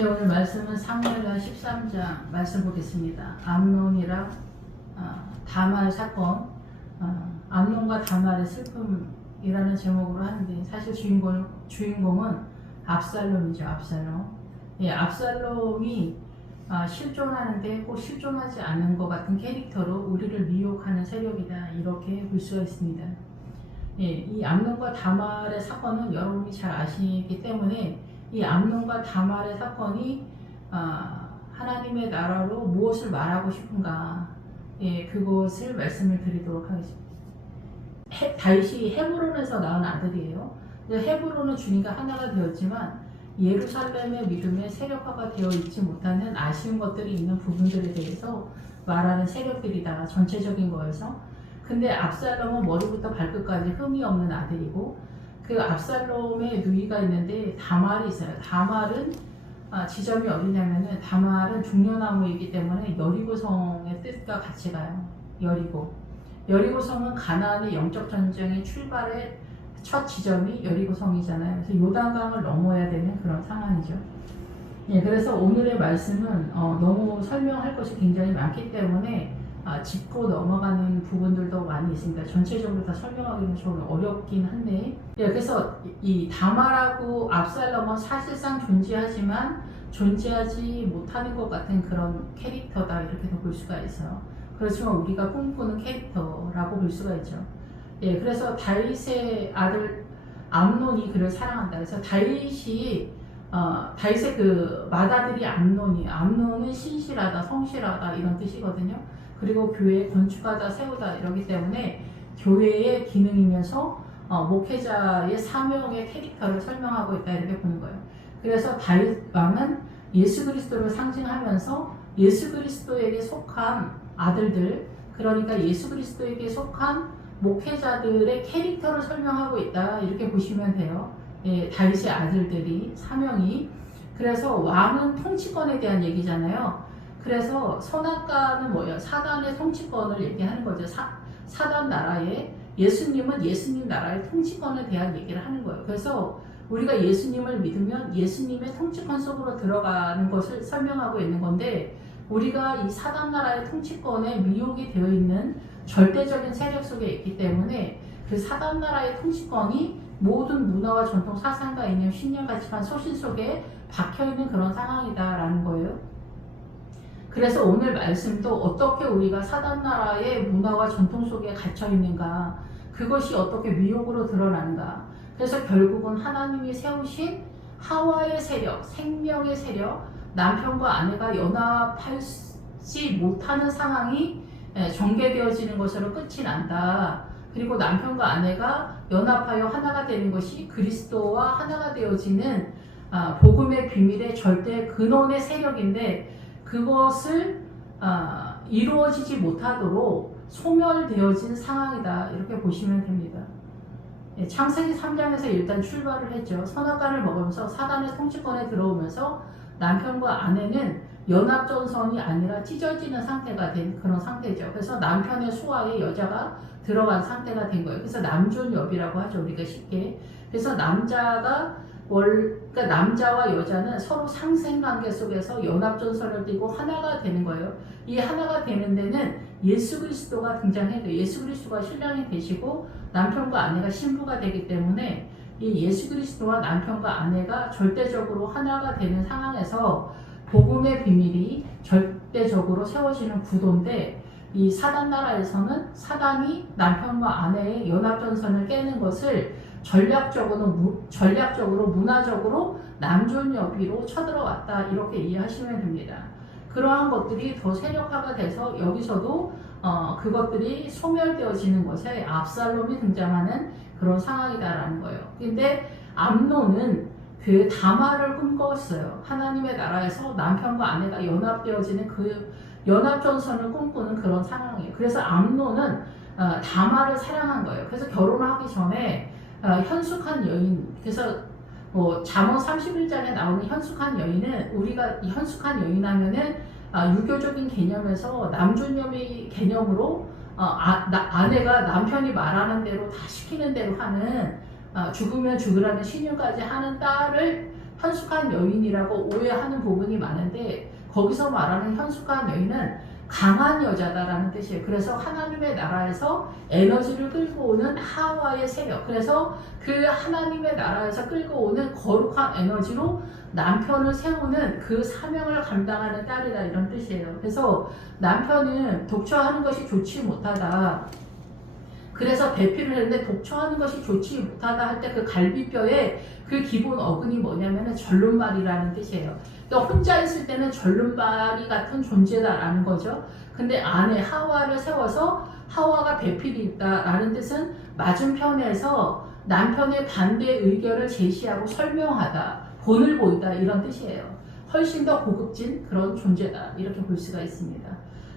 네, 오늘 말씀은 사무엘하 13장 말씀 보겠습니다. 암논이랑 다말 사건, 암논과 다말의 슬픔이라는 제목으로 하는데 사실 주인공은 압살롬이죠. 압살롬. 예, 압살롬이 실존하는데 꼭 실존하지 않는 것 같은 캐릭터로 우리를 미혹하는 세력이다, 이렇게 볼 수가 있습니다. 예, 이 암논과 다말의 사건은 여러분이 잘 아시기 때문에 이 암논과 다말의 사건이 하나님의 나라로 무엇을 말하고 싶은가, 예, 그것을 말씀을 드리도록 하겠습니다. 다윗이 헤브론에서 낳은 아들이에요. 헤브론은 주님과 하나가 되었지만 예루살렘의 믿음에 세력화가 되어 있지 못하는 아쉬운 것들이 있는 부분들에 대해서 말하는 세력들이다, 전체적인 거에서. 근데 압살롬은 머리부터 발끝까지 흠이 없는 아들이고, 그 압살롬의 누이가 있는데 다말이 있어요. 다말은 지점이 어디냐면은, 다말은 중려나무이기 때문에 여리고성의 뜻과 같이 가요. 여리고성은 가나안의 영적 전쟁의 출발의 첫 지점이 여리고성이잖아요. 그래서 요단강을 넘어야 되는 그런 상황이죠. 예, 그래서 오늘의 말씀은 너무 설명할 것이 굉장히 많기 때문에 짚고 넘어가는 부분들도 많이 있습니다. 전체적으로 다 설명하기는 좀 어렵긴 한데, 예, 그래서 이 다말하고 압살롬은 사실상 존재하지만 존재하지 못하는 것 같은 그런 캐릭터다, 이렇게도 볼 수가 있어요. 그렇지만 우리가 꿈꾸는 캐릭터라고 볼 수가 있죠. 예, 그래서 다윗의 아들 암논이 그를 사랑한다. 그래서 다윗의 그 맏아들이 암논은 신실하다, 성실하다, 이런 뜻이거든요. 그리고 교회에 건축하다, 세우다, 이러기 때문에 교회의 기능이면서 목회자의 사명의 캐릭터를 설명하고 있다, 이렇게 보는 거예요. 그래서 다윗 왕은 예수 그리스도를 상징하면서 예수 그리스도에게 속한 아들들, 그러니까 예수 그리스도에게 속한 목회자들의 캐릭터를 설명하고 있다, 이렇게 보시면 돼요. 예, 다윗의 아들들이 사명이. 그래서 왕은 통치권에 대한 얘기잖아요. 그래서 선악과는 뭐예요? 사단의 통치권을 얘기하는 거죠. 사단 나라에, 예수님은 예수님 나라의 통치권에 대한 얘기를 하는 거예요. 그래서 우리가 예수님을 믿으면 예수님의 통치권 속으로 들어가는 것을 설명하고 있는 건데, 우리가 이 사단 나라의 통치권에 미혹이 되어 있는 절대적인 세력 속에 있기 때문에 그 사단 나라의 통치권이 모든 문화와 전통, 사상과 이념, 신념, 가치관, 소신 속에 박혀있는 그런 상황이다라는 거예요. 그래서 오늘 말씀도 어떻게 우리가 사단 나라의 문화와 전통 속에 갇혀 있는가, 그것이 어떻게 미혹으로 드러나는가. 그래서 결국은 하나님이 세우신 하와의 세력, 생명의 세력, 남편과 아내가 연합하지 못하는 상황이 전개되어지는 것으로 끝이 난다. 그리고 남편과 아내가 연합하여 하나가 되는 것이 그리스도와 하나가 되어지는 복음의 비밀의 절대 근원의 세력인데, 그것을 이루어지지 못하도록 소멸되어진 상황이다, 이렇게 보시면 됩니다. 예, 창세기 3장에서 일단 출발을 했죠. 선악과를 먹으면서 사단의 통치권에 들어오면서 남편과 아내는 연합전선이 아니라 찢어지는 상태가 된 그런 상태죠. 그래서 남편의 수하에 여자가 들어간 상태가 된 거예요. 그래서 남존여비라고 하죠, 우리가 쉽게. 그래서 그러니까 남자와 여자는 서로 상생관계 속에서 연합전선을 띠고 하나가 되는 거예요. 이 하나가 되는 데는 예수 그리스도가 등장해도 예수 그리스도가 신랑이 되시고 남편과 아내가 신부가 되기 때문에 이 예수 그리스도와 남편과 아내가 절대적으로 하나가 되는 상황에서 복음의 비밀이 절대적으로 세워지는 구도인데, 이 사단 나라에서는 사단이 남편과 아내의 연합전선을 깨는 것을 전략적으로 문화적으로 남존여비로 쳐들어왔다, 이렇게 이해하시면 됩니다. 그러한 것들이 더 세력화가 돼서 여기서도 그것들이 소멸되어지는 것에 압살롬이 등장하는 그런 상황이다라는 거예요. 근데 암논은 그 다말을 꿈꿨어요. 하나님의 나라에서 남편과 아내가 연합되어지는 그 연합전선을 꿈꾸는 그런 상황이에요. 그래서 암논은 다말을 사랑한 거예요. 그래서 결혼하기 전에 현숙한 여인, 그래서 잠언 31장에 나오는 현숙한 여인은, 우리가 이 현숙한 여인 하면은 유교적인 개념에서 남존여비 개념으로 아내가 남편이 말하는 대로 다 시키는 대로 하는, 죽으면 죽으라는 신유까지 하는 딸을 현숙한 여인이라고 오해하는 부분이 많은데 거기서 말하는 현숙한 여인은 강한 여자다라는 뜻이에요. 그래서 하나님의 나라에서 에너지를 끌고 오는 하와의 세력. 그래서 그 하나님의 나라에서 끌고 오는 거룩한 에너지로 남편을 세우는 그 사명을 감당하는 딸이다 이런 뜻이에요. 그래서 남편은 독처하는 것이 좋지 못하다. 그래서 배필을 했는데 독처하는 것이 좋지 못하다 할 때 그 갈비뼈에 그 기본 어근이 뭐냐면은 절름발이라는 뜻이에요. 그러니까 혼자 있을 때는 절름발이 같은 존재다라는 거죠. 근데 안에 하와를 세워서 하와가 배필이 있다라는 뜻은 맞은편에서 남편의 반대 의견을 제시하고 설명하다, 본을 보이다 이런 뜻이에요. 훨씬 더 고급진 그런 존재다 이렇게 볼 수가 있습니다.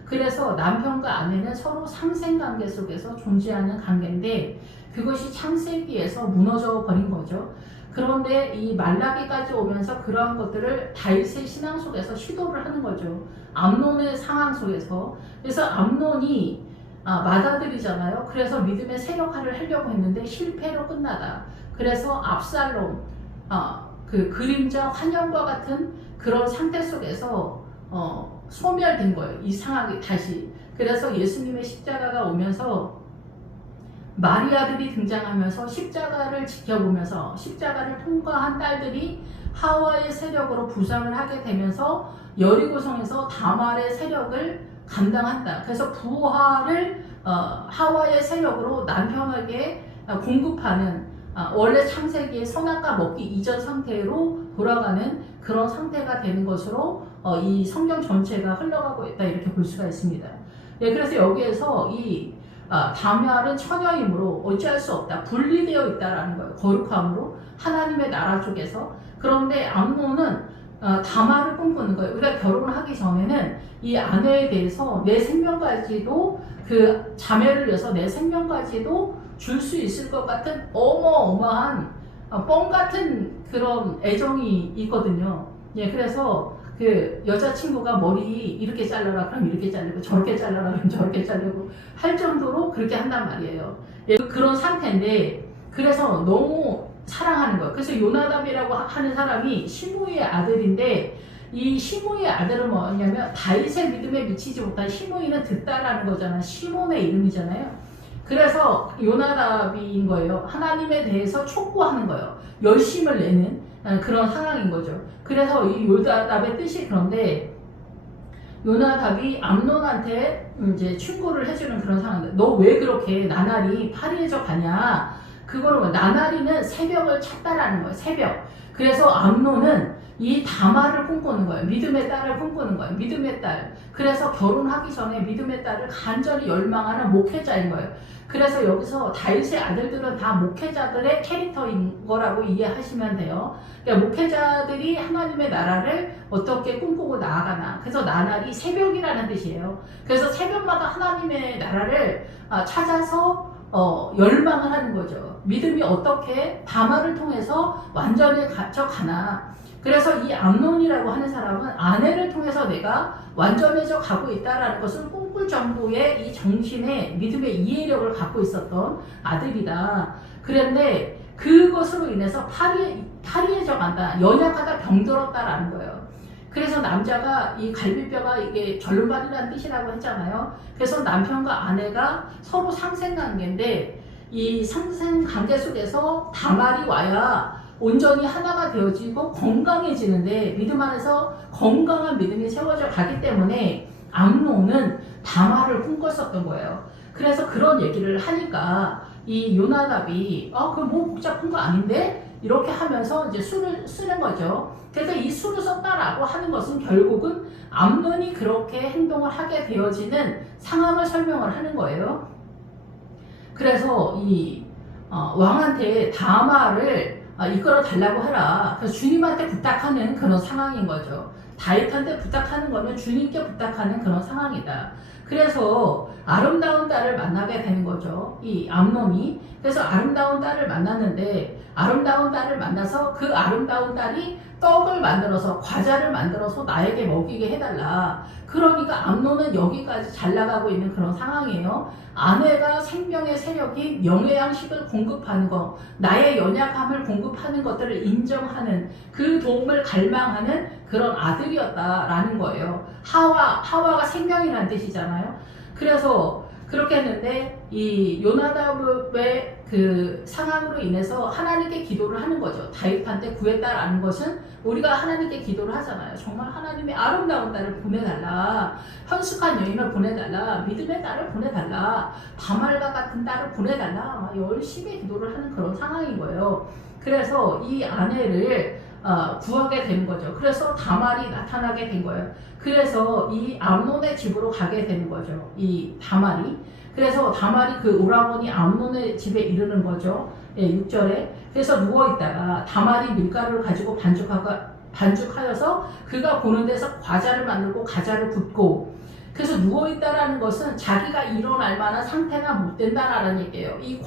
그래서 남편과 아내는 서로 상생관계 속에서 존재하는 관계인데 그것이 창세기에서 무너져 버린 거죠. 그런데 이 말라기까지 오면서 그러한 것들을 다윗의 신앙 속에서 시도를 하는 거죠. 암논의 상황 속에서. 그래서 암논이 맏아들이잖아요. 그래서 믿음의 세력화를 하려고 했는데 실패로 끝나다. 그래서 압살롬, 그 그림자 환영과 같은 그런 상태 속에서 소멸된 거예요. 이 상황이 다시. 그래서 예수님의 십자가가 오면서 마리아들이 등장하면서 십자가를 지켜보면서 십자가를 통과한 딸들이 하와의 세력으로 부상을 하게 되면서 여리고성에서 다말의 세력을 감당한다. 그래서 부하를 하와의 세력으로 남편에게 공급하는 원래 창세기의 선악과 먹기 이전 상태로 돌아가는 그런 상태가 되는 것으로 이 성경 전체가 흘러가고 있다 이렇게 볼 수가 있습니다. 네, 그래서 여기에서 이 다말은 처녀이므로 어찌할 수 없다. 분리되어 있다라는 거예요. 거룩함으로 하나님의 나라 쪽에서. 그런데 암논은 다말을 꿈꾸는 거예요. 우리가 결혼을 하기 전에는 이 아내에 대해서 내 생명까지도 그 자매를 위해서 내 생명까지도 줄 수 있을 것 같은 어마어마한 뻥 같은 그런 애정이 있거든요. 예, 그래서 그 여자친구가 머리 이렇게 잘라라 그럼 이렇게 자르고 저렇게 잘라라 그럼 저렇게 자르고 할 정도로 그렇게 한단 말이에요. 예, 그런 상태인데 그래서 너무 사랑하는 거예요. 그래서 요나답이라고 하는 사람이 시므이의 아들인데 이 시므이의 아들은 뭐냐면 다윗의 믿음에 미치지 못한 시므이는 듣다라는 거잖아요. 시몬의 이름이잖아요. 그래서 요나답인 거예요. 하나님에 대해서 촉구하는 거예요. 열심을 내는 그런 상황인 거죠. 그래서 이 요나답의 뜻이 그런데 요나답이 암논한테 이제 충고를 해주는 그런 상황인데 너 왜 그렇게 나날이 파리해져 가냐. 그거는 나날이는 새벽을 찾다라는 거예요. 새벽. 그래서 암논은 이 다말을 꿈꾸는 거예요. 믿음의 딸을 꿈꾸는 거예요. 믿음의 딸. 그래서 결혼하기 전에 믿음의 딸을 간절히 열망하는 목회자인 거예요. 그래서 여기서 다윗의 아들들은 다 목회자들의 캐릭터인 거라고 이해하시면 돼요. 그러니까 목회자들이 하나님의 나라를 어떻게 꿈꾸고 나아가나. 그래서 나날이 새벽이라는 뜻이에요. 그래서 새벽마다 하나님의 나라를 찾아서 열망을 하는 거죠. 믿음이 어떻게 다말을 통해서 완전히 갇혀가나. 그래서 이 암논이라고 하는 사람은 아내를 통해서 내가 완전해져 가고 있다라는 것을 꿈꿀 정도의 이 정신의 믿음의 이해력을 갖고 있었던 아들이다. 그런데 그것으로 인해서 파리해져 간다. 연약하다, 병들었다라는 거예요. 그래서 남자가 이 갈비뼈가 이게 절름발이라는 뜻이라고 했잖아요. 그래서 남편과 아내가 서로 상생관계인데 이 상생관계 속에서 다말이 와야 온전히 하나가 되어지고 건강해지는데 믿음 안에서 건강한 믿음이 세워져 가기 때문에 암논은 다말을 꿈꿨었던 거예요. 그래서 그런 얘기를 하니까 이 요나답이 그거 뭐 복잡한 거 아닌데? 이렇게 하면서 이제 수를 쓰는 거죠. 그래서 이 수를 썼다라고 하는 것은 결국은 암논이 그렇게 행동을 하게 되어지는 상황을 설명을 하는 거예요. 그래서 이 왕한테 다말을 이끌어 달라고 해라. 그래서 주님한테 부탁하는 그런 상황인 거죠. 다윗한테 부탁하는 거는 주님께 부탁하는 그런 상황이다. 그래서 아름다운 딸을 만나게 되는 거죠. 이 암논이. 그래서 아름다운 딸을 만났는데 아름다운 딸을 만나서 그 아름다운 딸이 떡을 만들어서 과자를 만들어서 나에게 먹이게 해달라. 그러니까 암논은 여기까지 잘 나가고 있는 그런 상황이에요. 아내가 생명의 세력이 영의 양식을 공급하는 것, 나의 연약함을 공급하는 것들을 인정하는 그 도움을 갈망하는 그런 아들이었다라는 거예요. 하와가 생명이라는 뜻이잖아요. 그래서 그렇게 했는데 이 요나답의 그 상황으로 인해서 하나님께 기도를 하는 거죠. 다윗한테 구했다라는 것은 우리가 하나님께 기도를 하잖아요. 정말 하나님의 아름다운 딸을 보내달라, 현숙한 여인을 보내달라, 믿음의 딸을 보내달라, 다말과 같은 딸을 보내달라, 막 열심히 기도를 하는 그런 상황인 거예요. 그래서 이 아내를 구하게 되는 거죠. 그래서 다말이 나타나게 된 거예요. 그래서 이 암논의 집으로 가게 되는 거죠. 이 다말이. 그래서 다말이 그 오라버니 암논의 집에 이르는 거죠. 예, 6절에. 그래서 누워있다가 다말이 밀가루를 가지고 반죽하여서 그가 보는 데서 과자를 만들고 과자를 굽고, 그래서 누워있다라는 것은 자기가 일어날 만한 상태가 못 된다라는 얘기예요. 이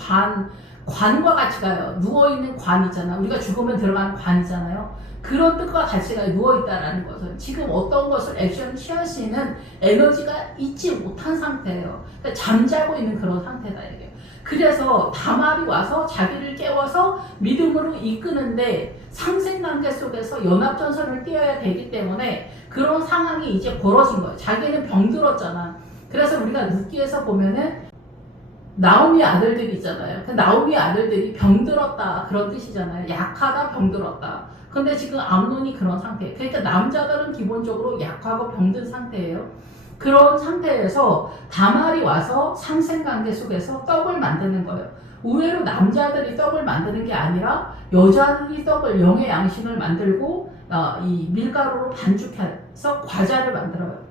관과 같이 가요. 누워있는 관이잖아. 우리가 죽으면 들어가는 관이잖아요. 그런 뜻과 같이 가요. 누워있다라는 것은 지금 어떤 것을 액션을 취할 수 있는 에너지가 있지 못한 상태예요. 그러니까 잠자고 있는 그런 상태다 이게. 그래서 다말이 와서 자기를 깨워서 믿음으로 이끄는데 상생관계 속에서 연합전선을 띄어야 되기 때문에 그런 상황이 이제 벌어진 거예요. 자기는 병들었잖아. 그래서 우리가 룻기에서 보면은 나오미 아들들이 있잖아요. 그 나오미 아들들이 병들었다 그런 뜻이잖아요. 약하다, 병들었다. 근데 지금 암논이 그런 상태. 그러니까 남자들은 기본적으로 약하고 병든 상태예요. 그런 상태에서 다말이 와서 상생관계 속에서 떡을 만드는 거예요. 의외로 남자들이 떡을 만드는 게 아니라 여자들이 떡을 영의 양식을 만들고 이 밀가루로 반죽해서 과자를 만들어요.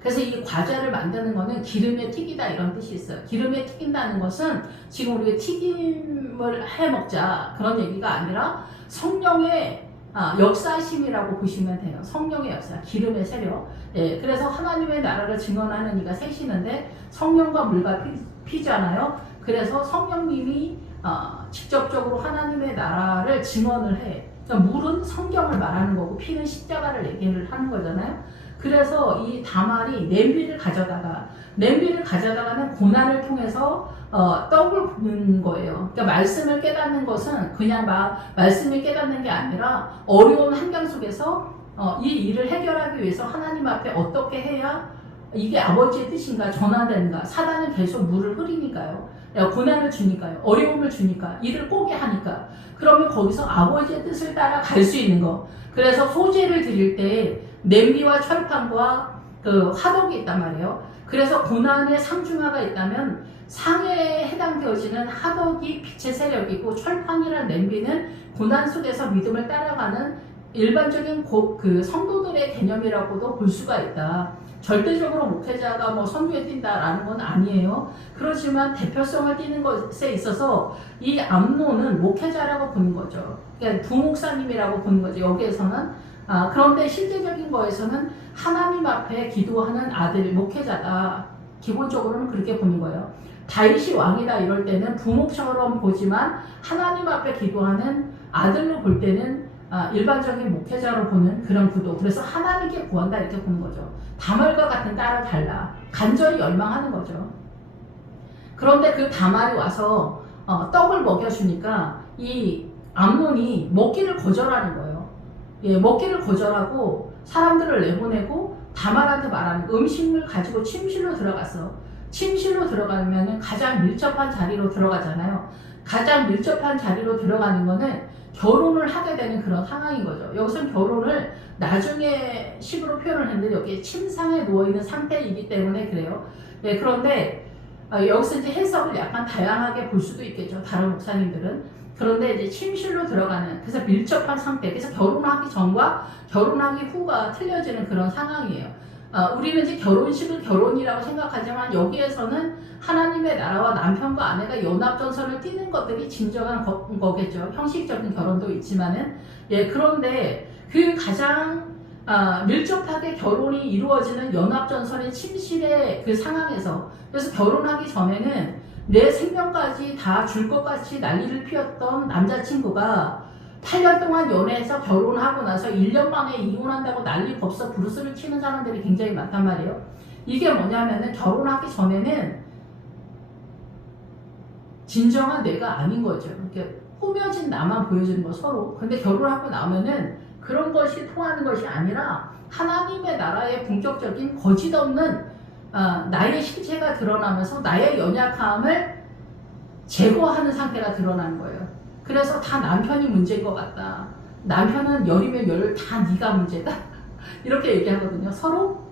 그래서 이 과자를 만드는 거는 기름에 튀기다 이런 뜻이 있어요. 기름에 튀긴다는 것은 지금 우리가 튀김을 해 먹자 그런 얘기가 아니라 성령의 역사심이라고 보시면 돼요. 성령의 역사, 기름의 세력. 예, 그래서 하나님의 나라를 증언하는 이가 셋이는데 성령과 물과 피잖아요. 그래서 성령님이 직접적으로 하나님의 나라를 증언을 해. 그러니까 물은 성경을 말하는 거고 피는 십자가를 얘기를 하는 거잖아요. 그래서 이 다말이 냄비를 가져다가는 고난을 통해서 떡을 굽는 거예요. 그러니까 말씀을 깨닫는 것은 그냥 막 말씀을 깨닫는 게 아니라 어려운 환경 속에서 이 일을 해결하기 위해서 하나님 앞에 어떻게 해야 이게 아버지의 뜻인가 전환되는가. 사단은 계속 물을 흐리니까요. 고난을 주니까요. 어려움을 주니까. 일을 꼬게 하니까. 그러면 거기서 아버지의 뜻을 따라 갈 수 있는 거. 그래서 소재를 드릴 때 냄비와 철판과 그 화덕이 있단 말이에요. 그래서 고난의 상중하가 있다면 상해에 해당되어지는 화덕이 빛의 세력이고 철판이라는 냄비는 고난 속에서 믿음을 따라가는 일반적인 그 성도들의 개념이라고도 볼 수가 있다. 절대적으로 목회자가 뭐 선두에 뛴다라는 건 아니에요. 그렇지만 대표성을 띠는 것에 있어서 이 암논은 목회자라고 보는 거죠. 그러니까 부목사님이라고 보는 거죠. 여기에서는. 그런데 실제적인 거에서는 하나님 앞에 기도하는 아들, 목회자다. 기본적으로는 그렇게 보는 거예요. 다윗이 왕이다 이럴 때는 부목처럼 보지만 하나님 앞에 기도하는 아들로 볼 때는 일반적인 목회자로 보는 그런 구도. 그래서 하나님께 구한다 이렇게 보는 거죠. 다말과 같은 딸을 달라. 간절히 열망하는 거죠. 그런데 그 다말이 와서 떡을 먹여주니까 이 암논이 먹기를 거절하는 거예요. 예, 먹기를 거절하고 사람들을 내보내고 다말한테 말하는 음식물 가지고 침실로 들어갔어. 침실로 들어가면 가장 밀접한 자리로 들어가잖아요. 가장 밀접한 자리로 들어가는 거는 결혼을 하게 되는 그런 상황인 거죠. 여기서는 결혼을 나중에 식으로 표현을 했는데 여기에 침상에 누워있는 상태이기 때문에 그래요. 네, 그런데 여기서 이제 해석을 약간 다양하게 볼 수도 있겠죠. 다른 목사님들은. 그런데 이제 침실로 들어가는, 그래서 밀접한 상태, 그래서 결혼하기 전과 결혼하기 후가 틀려지는 그런 상황이에요. 우리는 이제 결혼식을 결혼이라고 생각하지만 여기에서는 하나님의 나라와 남편과 아내가 연합전선을 띠는 것들이 진정한 거겠죠. 형식적인 결혼도 있지만은. 예, 그런데 그 가장 밀접하게 결혼이 이루어지는 연합전선의 침실의 그 상황에서, 그래서 결혼하기 전에는 내 생명까지 다 줄 것 같이 난리를 피웠던 남자친구가 8년 동안 연애해서 결혼하고 나서 1년 만에 이혼한다고 난리 법석 브루스를 치는 사람들이 굉장히 많단 말이에요. 이게 뭐냐면은 결혼하기 전에는 진정한 내가 아닌 거죠. 이렇게 꾸며진 나만 보여주는 거 서로. 근데 결혼하고 나면은 그런 것이 통하는 것이 아니라 하나님의 나라의 본격적인 거짓 없는 나의 실체가 드러나면서 나의 연약함을 제거하는 상태가 드러나는 거예요. 그래서 다 남편이 문제인 것 같다. 남편은 열이면 열 다 네가 문제다. 이렇게 얘기하거든요. 서로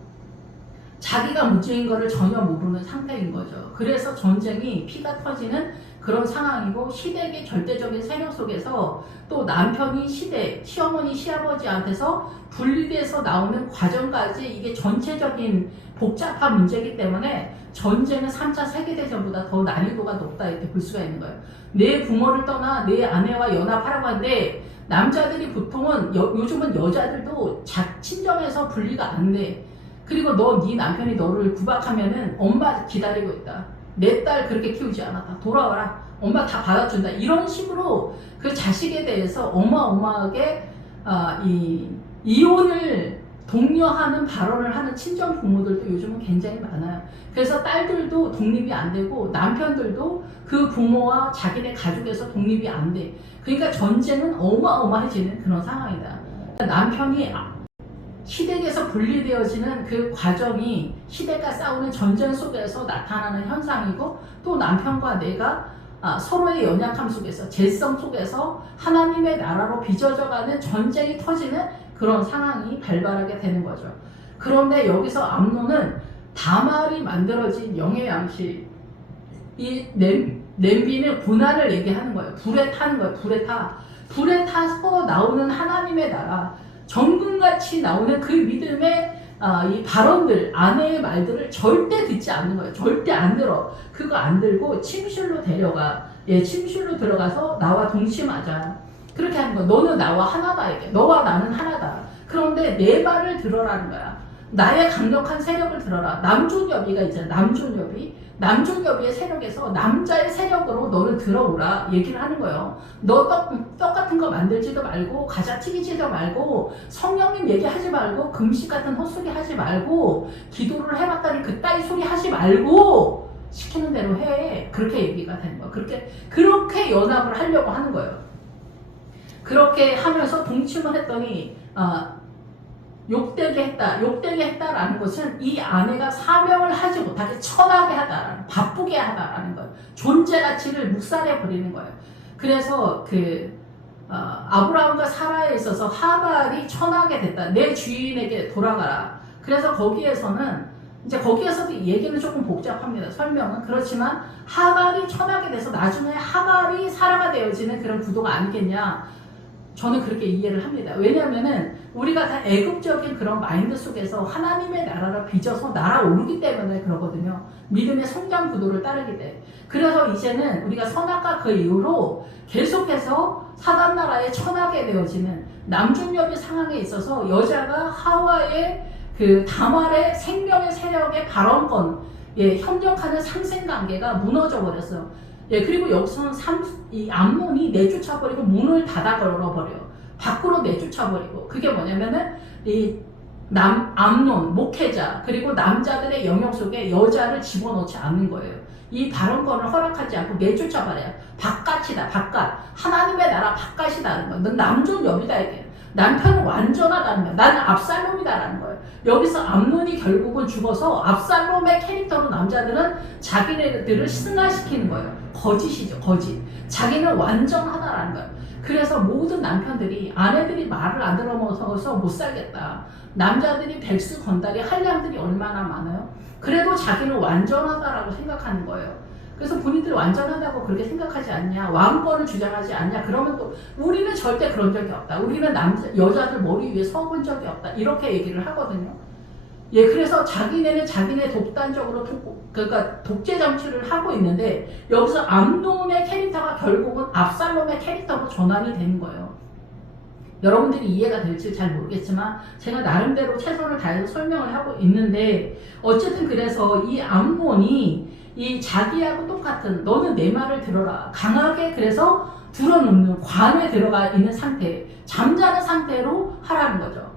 자기가 문제인 거를 전혀 모르는 상태인 거죠. 그래서 전쟁이 피가 터지는 그런 상황이고, 시댁의 절대적인 세력 속에서 또 남편이 시댁, 시어머니, 시아버지한테서 분리돼서 나오는 과정까지 이게 전체적인 복잡한 문제이기 때문에 전쟁은 3차 세계대전보다 더 난이도가 높다 이렇게 볼 수가 있는 거예요. 내 부모를 떠나 내 아내와 연합하라고 하는데 남자들이 보통은 요즘은 여자들도 친정에서 분리가 안 돼. 그리고 네 남편이 너를 구박하면은 엄마 기다리고 있다. 내 딸 그렇게 키우지 않았다. 돌아와라. 엄마 다 받아준다. 이런 식으로 그 자식에 대해서 어마어마하게 이혼을 독려하는 발언을 하는 친정 부모들도 요즘은 굉장히 많아요. 그래서 딸들도 독립이 안 되고 남편들도 그 부모와 자기네 가족에서 독립이 안 돼. 그러니까 전쟁은 어마어마해지는 그런 상황이다. 남편이 시댁에서 분리되어지는 그 과정이 시댁과 싸우는 전쟁 속에서 나타나는 현상이고, 또 남편과 내가 서로의 연약함 속에서, 재성 속에서 하나님의 나라로 빚어져가는 전쟁이 터지는 그런 상황이 발발하게 되는 거죠. 그런데 여기서 암논은 다말이 만들어진 영의 양식, 이 냄비는 고난을 얘기하는 거예요. 불에 타는 거예요. 불에 타서 나오는 하나님의 나라, 정금같이 나오는 그 믿음의 이 발언들, 아내의 말들을 절대 듣지 않는 거예요. 절대 안 들어. 그거 안 들고 침실로 데려가. 침실로 들어가서 나와 동침하자. 그렇게 하는 거야. 너는 나와 하나다 이게. 너와 나는 하나다. 그런데 내 말을 들어라는 거야. 나의 강력한 세력을 들어라. 남존여비가 있잖아. 남존여비의 세력에서 남자의 세력으로 너는 들어오라 얘기를 하는 거예요. 너 떡 같은 거 만들지도 말고, 과자 튀기지도 말고, 성령님 얘기하지 말고, 금식 같은 헛소리 하지 말고, 기도를 해봤더니 그따위 소리 하지 말고 시키는 대로 해. 그렇게 얘기가 되는 거예요. 그렇게 연합을 하려고 하는 거예요. 그렇게 하면서 동침을 했더니 욕되게 했다라는 것은 이 아내가 사명을 하지 못하게 천하게 하다라는, 바쁘게 하다라는 거예요. 존재 가치를 묵살해 버리는 거예요. 그래서 아브라함과 사라에 있어서 하갈이 천하게 됐다. 내 주인에게 돌아가라. 그래서 거기에서도 얘기는 조금 복잡합니다. 설명은. 그렇지만 하갈이 천하게 돼서 나중에 하갈이 사라가 되어지는 그런 구도가 아니겠냐. 저는 그렇게 이해를 합니다. 왜냐하면은 우리가 다 애국적인 그런 마인드 속에서 하나님의 나라를 빚어서 날아오르기 때문에 그러거든요. 믿음의 성장 구도를 따르기 때문에. 그래서 이제는 우리가 선악과 그 이후로 계속해서 사단 나라에 처하게 되어지는 남존여비 상황에 있어서 여자가 하와의 그 다말의 생명의 세력의 발언권, 협력하는 상생관계가 무너져 버렸어요. 그리고 여기서는 이 암논이 내쫓아버리고 문을 닫아 걸어버려요. 밖으로 내쫓아버리고. 그게 뭐냐면은 암논, 목회자, 그리고 남자들의 영역 속에 여자를 집어넣지 않는 거예요. 이 발언권을 허락하지 않고 내쫓아버려요. 바깥이다, 바깥. 하나님의 나라 바깥이다는 거예요. 넌 남존여비다 이게. 남편은 완전하다는 거예요. 나는 압살롬이다라는 거예요. 여기서 암논이 결국은 죽어서 압살롬의 캐릭터로 남자들은 자기네들을 승화시키는 거예요. 거짓이죠, 거짓. 자기는 완전하다라는 거예요. 그래서 모든 남편들이 아내들이 말을 안 들어먹어서 못 살겠다. 남자들이 백수 건달이 한량들이 얼마나 많아요. 그래도 자기는 완전하다라고 생각하는 거예요. 그래서 본인들이 완전하다고 그렇게 생각하지 않냐, 왕권을 주장하지 않냐, 그러면 또 우리는 절대 그런 적이 없다. 우리는 여자들 머리 위에 서본 적이 없다. 이렇게 얘기를 하거든요. 그래서 자기네는 자기네 독단적으로 그러니까 독재 정치를 하고 있는데, 여기서 암논의 캐릭터가 결국은 압살롬의 캐릭터로 전환이 되는 거예요. 여러분들이 이해가 될지 잘 모르겠지만 제가 나름대로 최선을 다해서 설명을 하고 있는데 어쨌든 그래서 이 암론이 이 자기하고 똑같은 너는 내 말을 들어라 강하게 그래서 들어놓는 관에 들어가 있는 상태 잠자는 상태로 하라는 거죠.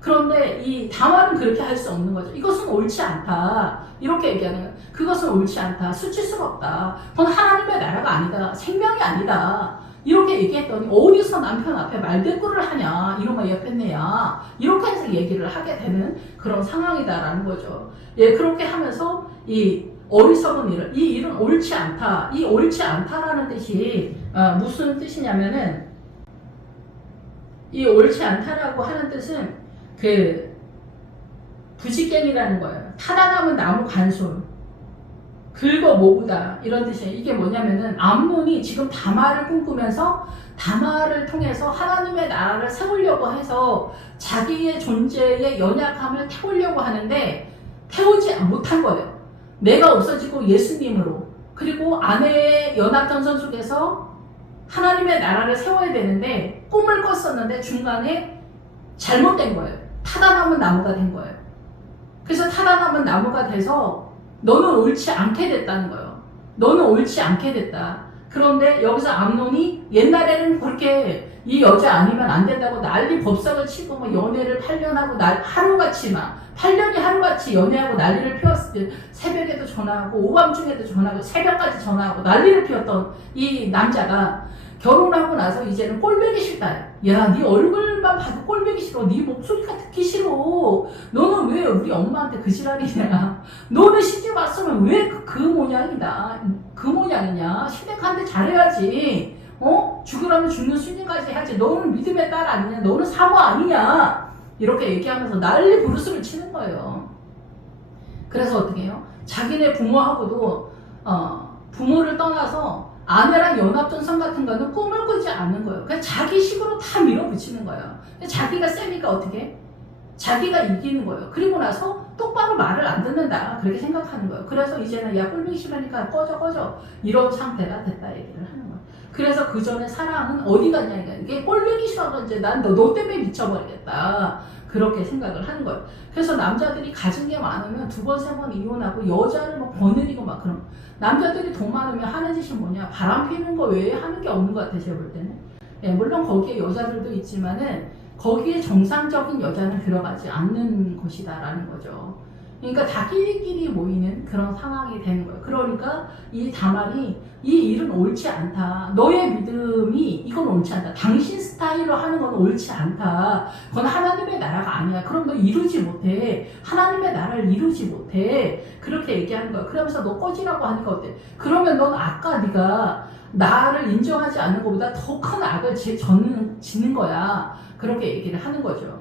그런데 이 다말은 그렇게 할 수 없는 거죠. 이것은 옳지 않다. 이렇게 얘기하는 거예요. 그것은 옳지 않다. 수치스럽다. 그건 하나님의 나라가 아니다. 생명이 아니다. 이렇게 얘기했더니 어디서 남편 앞에 말대꾸를 하냐. 이놈의 옆했네야. 이렇게 해서 얘기를 하게 되는 그런 상황이다라는 거죠. 예, 그렇게 하면서 이 어리석은 일을, 이 일은 옳지 않다. 이 옳지 않다라는 뜻이 무슨 뜻이냐면은 이 옳지 않다라고 하는 뜻은 그 부지깽이라는 거예요. 타다남은 나무 간솔 긁어 모으다 이런 뜻이에요. 이게 뭐냐면은 암논이 지금 다말을 꿈꾸면서 다말을 통해서 하나님의 나라를 세우려고 해서 자기의 존재의 연약함을 태우려고 하는데 태우지 못한 거예요. 내가 없어지고 예수님으로 그리고 아내의 연합전선 속에서 하나님의 나라를 세워야 되는데 꿈을 꿨었는데 중간에 잘못된 거예요. 타다 남은 나무가 된 거예요. 그래서 타다 남은 나무가 돼서 너는 옳지 않게 됐다는 거예요. 너는 옳지 않게 됐다. 그런데 여기서 암논이 옛날에는 그렇게 이 여자 아니면 안 된다고 난리 법석을 치고 뭐 연애를 8년 하고 하루같이 막 8년이 하루같이 연애하고 난리를 피웠을 때 새벽에도 전화하고 오밤중에도 전화하고 새벽까지 전화하고 난리를 피웠던 이 남자가 결혼하고 나서 이제는 꼴보기 싫다. 야, 네 얼굴만 봐도 꼴보기 싫어. 네 목소리가 듣기 싫어. 너는 왜 우리 엄마한테 그 지랄이냐. 너는 시집 왔으면 왜 그 모양이다. 그 모양이냐. 시댁한테 잘해야지. 죽으라면 죽는 수준까지 해야지. 너는 믿음의 딸 아니냐. 너는 사모 아니냐. 이렇게 얘기하면서 난리 부르스를 치는 거예요. 그래서 어떻게 해요? 자기네 부모하고도 부모를 떠나서 아내랑 연합전선 같은 거는 꿈을 꾸지 않는 거예요. 그냥 자기 식으로 다 밀어붙이는 거예요. 자기가 세니까 어떻게? 자기가 이기는 거예요. 그리고 나서 똑바로 말을 안 듣는다. 그렇게 생각하는 거예요. 그래서 이제는 야 꼴보기 싫으니까 꺼져. 이런 상태가 됐다 얘기를 하는 거예요. 그래서 그 전에 사랑은 어디 갔냐 이게 꼴보기 싫어서 이제 난 너 때문에 미쳐버리겠다. 그렇게 생각을 하는 거예요. 그래서 남자들이 가진 게 많으면 2번, 3번 이혼하고 여자를 막 거느리고 막 그런 남자들이 돈 많으면 하는 짓이 뭐냐 바람 피우는 거 외에 하는 게 없는 것 같아요. 제가 볼 때는. 예, 물론 거기에 여자들도 있지만은 거기에 정상적인 여자는 들어가지 않는 것이다라는 거죠. 그러니까 다 끼리끼리 모이는 그런 상황이 되는 거예요. 그러니까 이 다말이 이 일은 옳지 않다. 너의 믿음이 이건 옳지 않다. 당신 스타일로 하는 건 옳지 않다. 그건 하나님의 나라가 아니야. 그럼 너 이루지 못해. 하나님의 나라를 이루지 못해. 그렇게 얘기하는 거야. 그러면서 너 꺼지라고 하니까 어때? 그러면 넌 아까 네가 나를 인정하지 않는 것보다 더 큰 악을 짓는 거야. 그렇게 얘기를 하는 거죠.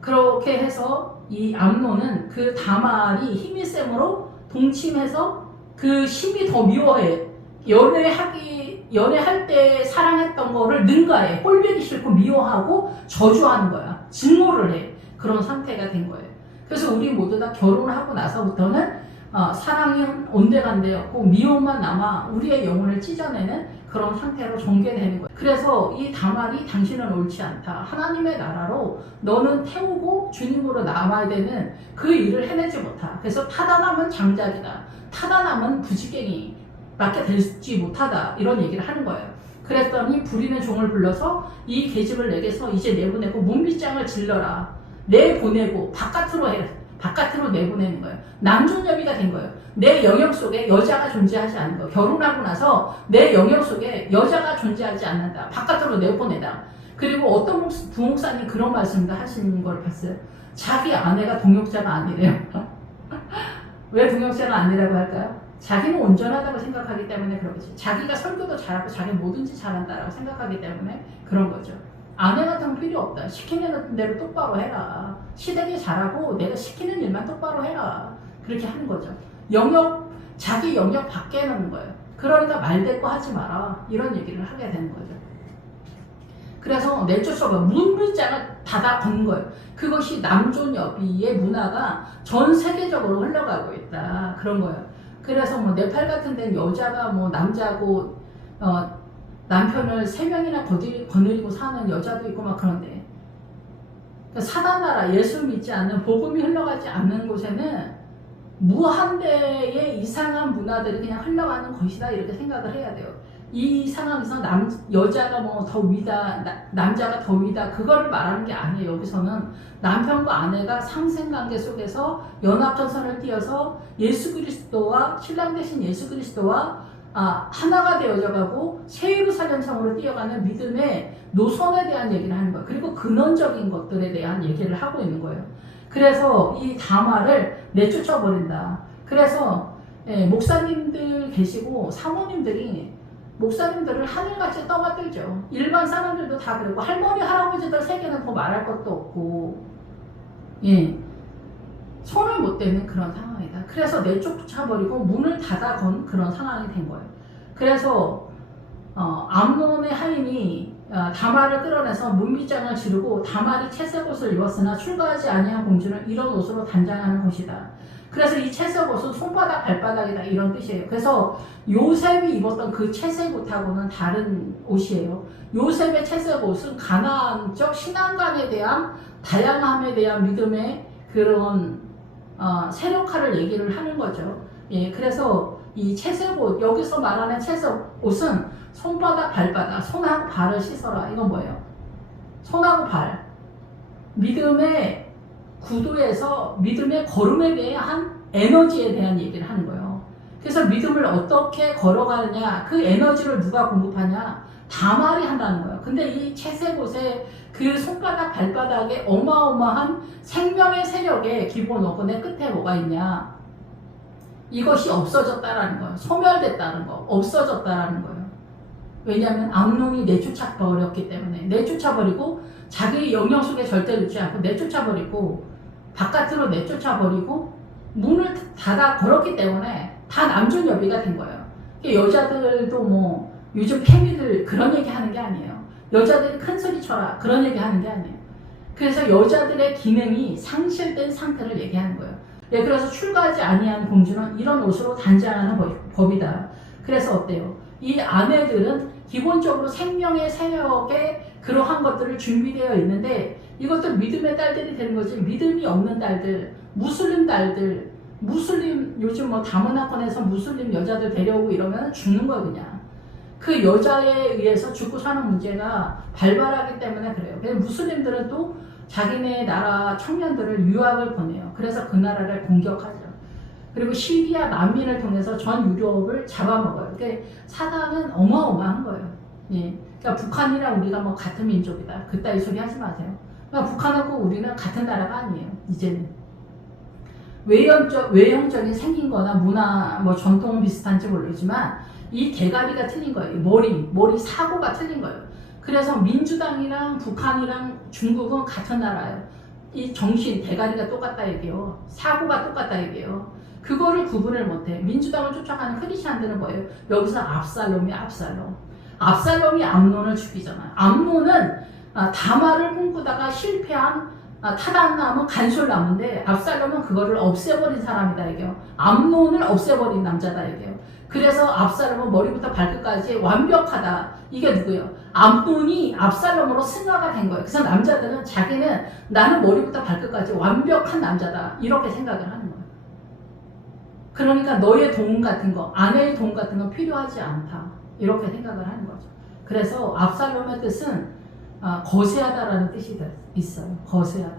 그렇게 해서 이 암논은 그 다말이 힘이 셈으로 동침해서 그 힘이 더 미워해. 연애할 때 사랑했던 거를 능가해. 꼴보기 싫고 미워하고 저주하는 거야. 증오를 해. 그런 상태가 된 거예요. 그래서 우리 모두 다 결혼하고 나서부터는 사랑은 온데간데였고 미움만 남아 우리의 영혼을 찢어내는 그런 상태로 전개되는 거예요. 그래서 이 다말이 당신은 옳지 않다. 하나님의 나라로 너는 태우고 주님으로 남아야 되는 그 일을 해내지 못하. 그래서 타다남은 장작이다. 타다남은 부지깽이 밖에 되지 못하다. 이런 얘기를 하는 거예요. 그랬더니 부리는 종을 불러서 이 계집을 내게서 이제 내보내고 문빗장을 질러라. 내보내고 바깥으로 내보내는 거예요. 남존여비가 된 거예요. 내 영역 속에 여자가 존재하지 않는 거예요. 결혼하고 나서 내 영역 속에 여자가 존재하지 않는다. 바깥으로 내보내다. 그리고 어떤 부목사님 그런 말씀도 하시는 걸 봤어요. 자기 아내가 동역자가 아니래요. 왜 동역자가 아니라고 할까요? 자기는 온전하다고 생각하기 때문에 그러겠지. 자기가 설교도 잘하고 자기 뭐든지 잘한다라고 생각하기 때문에 그런 거죠. 아내 같은 건 필요 없다. 시키는 대로 똑바로 해라. 시댁이 잘하고 내가 시키는 일만 똑바로 해라. 그렇게 하는 거죠. 자기 영역 밖에 놓는 거예요. 그러니까 말대꾸 하지 마라. 이런 얘기를 하게 되는 거죠. 그래서 내쫓아가 문빗장을 닫아 건 거예요. 그것이 남존여비의 문화가 전 세계적으로 흘러가고 있다. 그런 거예요. 그래서 뭐 네팔 같은 데는 여자가 뭐 남자고 남편을 3명이나 거느리고 사는 여자도 있고 막 그런데, 그러니까 사단나라, 예수 믿지 않는, 복음이 흘러가지 않는 곳에는 무한대의 이상한 문화들이 그냥 흘러가는 것이다, 이렇게 생각을 해야 돼요. 이 상황에서 여자가 뭐 더 위다, 남자가 더 위다, 그거를 말하는 게 아니에요. 여기서는 남편과 아내가 상생관계 속에서 연합전선을 띄어서 예수 그리스도와, 신랑 되신 예수 그리스도와 하나가 되어져 가고 새 예루살렘 성으로 뛰어가는 믿음의 노선에 대한 얘기를 하는 거예요. 그리고 근원적인 것들에 대한 얘기를 하고 있는 거예요. 그래서 이 다말을 내쫓아 버린다. 그래서 목사님들 계시고 사모님들이 목사님들을 하늘같이 떠받들죠. 일반 사람들도 다 그러고, 할머니 할아버지들 세계는 더 말할 것도 없고, 손을 못 대는 그런 상황이다. 그래서 내쫓아버리고 문을 닫아건 그런 상황이 된 거예요. 그래서 암논의 하인이 다말을 끌어내서 문빗장을 지르고, 다말이 채색 옷을 입었으나 출가하지 아니한 공주는 이런 옷으로 단장하는 것이다. 그래서 이 채색 옷은 손바닥 발바닥이다, 이런 뜻이에요. 그래서 요셉이 입었던 그 채색 옷하고는 다른 옷이에요. 요셉의 채색 옷은 가나안적 신앙관에 대한 다양함에 대한 믿음의 그런 세력화를 얘기를 하는 거죠. 그래서 이 채색 옷, 여기서 말하는 채색 옷은 손바닥 발바닥, 손하고 발을 씻어라, 이건 뭐예요? 손하고 발, 믿음의 구도에서 믿음의 걸음에 대한 에너지에 대한 얘기를 하는 거예요. 그래서 믿음을 어떻게 걸어가느냐, 그 에너지를 누가 공급하냐, 다말이 한다는 거예요. 근데 이 채색 옷에 그 손바닥 발바닥에 어마어마한 생명의 세력의 기본 어근의 끝에 뭐가 있냐, 이것이 없어졌다라는 거예요. 소멸됐다는 거, 없어졌다라는 거예요. 왜냐하면 암논이 내쫓아버렸기 때문에, 내쫓아버리고 자기 영역 속에 절대 두지 않고 내쫓아버리고 바깥으로 내쫓아버리고 문을 닫아 걸었기 때문에 다 남존여비가 된 거예요. 여자들도 뭐 요즘 패미들 그런 얘기 하는 게 아니에요. 여자들이 큰 소리 쳐라, 그런 얘기 하는 게 아니에요. 그래서 여자들의 기능이 상실된 상태를 얘기하는 거예요. 그래서 출가하지 아니한 공주는 이런 옷으로 단장하는 법이다. 그래서 어때요? 이 아내들은 기본적으로 생명의 세력에 그러한 것들을 준비되어 있는데, 이것도 믿음의 딸들이 되는 거지, 믿음이 없는 딸들, 무슬림 딸들, 무슬림, 요즘 뭐 다문화권에서 무슬림 여자들 데려오고 이러면 죽는 거예요, 그냥. 그 여자에 의해서 죽고 사는 문제가 발발하기 때문에 그래요. 그래서 무슬림들은 또 자기네 나라 청년들을 유학을 보내요. 그래서 그 나라를 공격하죠. 그리고 시리아 난민을 통해서 전 유럽을 잡아먹어요. 그러니까 사단은 어마어마한 거예요. 그러니까 북한이랑 우리가 뭐 같은 민족이다, 그따위 소리 하지 마세요. 그러니까 북한하고 우리는 같은 나라가 아니에요, 이제는. 외형적인 생긴 거나 문화, 뭐 전통은 비슷한지 모르지만 이 대가리가 틀린 거예요. 머리 사고가 틀린 거예요. 그래서 민주당이랑 북한이랑 중국은 같은 나라예요. 이 정신, 대가리가 똑같다 얘기예요. 사고가 똑같다 얘기예요. 그거를 구분을 못해. 민주당을 쫓아가는 크리스찬들은 뭐예요? 여기서 압살롬이 암논을 죽이잖아요. 암논은 다말을 꿈꾸다가 실패한 타단나무, 간솔나무인데, 압살롬은 그거를 없애버린 사람이다 얘기해요. 암논을 없애버린 남자다 얘기해요. 그래서 압살롬은 머리부터 발끝까지 완벽하다. 이게 누구예요? 암논이 압살롬으로 승화가 된 거예요. 그래서 남자들은 자기는 나는 머리부터 발끝까지 완벽한 남자다, 이렇게 생각을 하는 거예요. 그러니까 너의 도움 같은 거, 아내의 도움 같은 건 필요하지 않다, 이렇게 생각을 하는 거죠. 그래서 압살롬의 뜻은 거세하다라는 뜻이 있어요. 거세하다.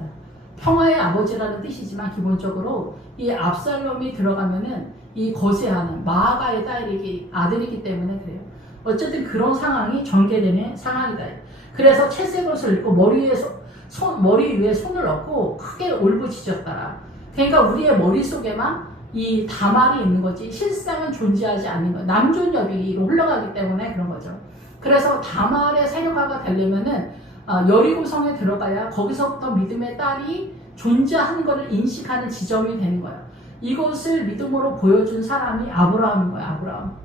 평화의 아버지라는 뜻이지만 기본적으로 이 압살롬이 들어가면은 이 거세하는 마아가의 아들이기 때문에 그래요. 어쨌든 그런 상황이 전개되는 상황이다. 그래서 채색 옷을 입고 머리 위에 손을 얹고 크게 울부짖었더라. 그러니까 우리의 머릿속에만 이 다말이 있는 거지 실상은 존재하지 않는 거예요. 남존여비로 흘러가기 때문에 그런 거죠. 그래서 다말의 세력화가 되려면은 여리고성에 들어가야 거기서부터 믿음의 딸이 존재하는 것을 인식하는 지점이 되는 거예요. 이것을 믿음으로 보여준 사람이 아브라함인 거예요. 아브라함.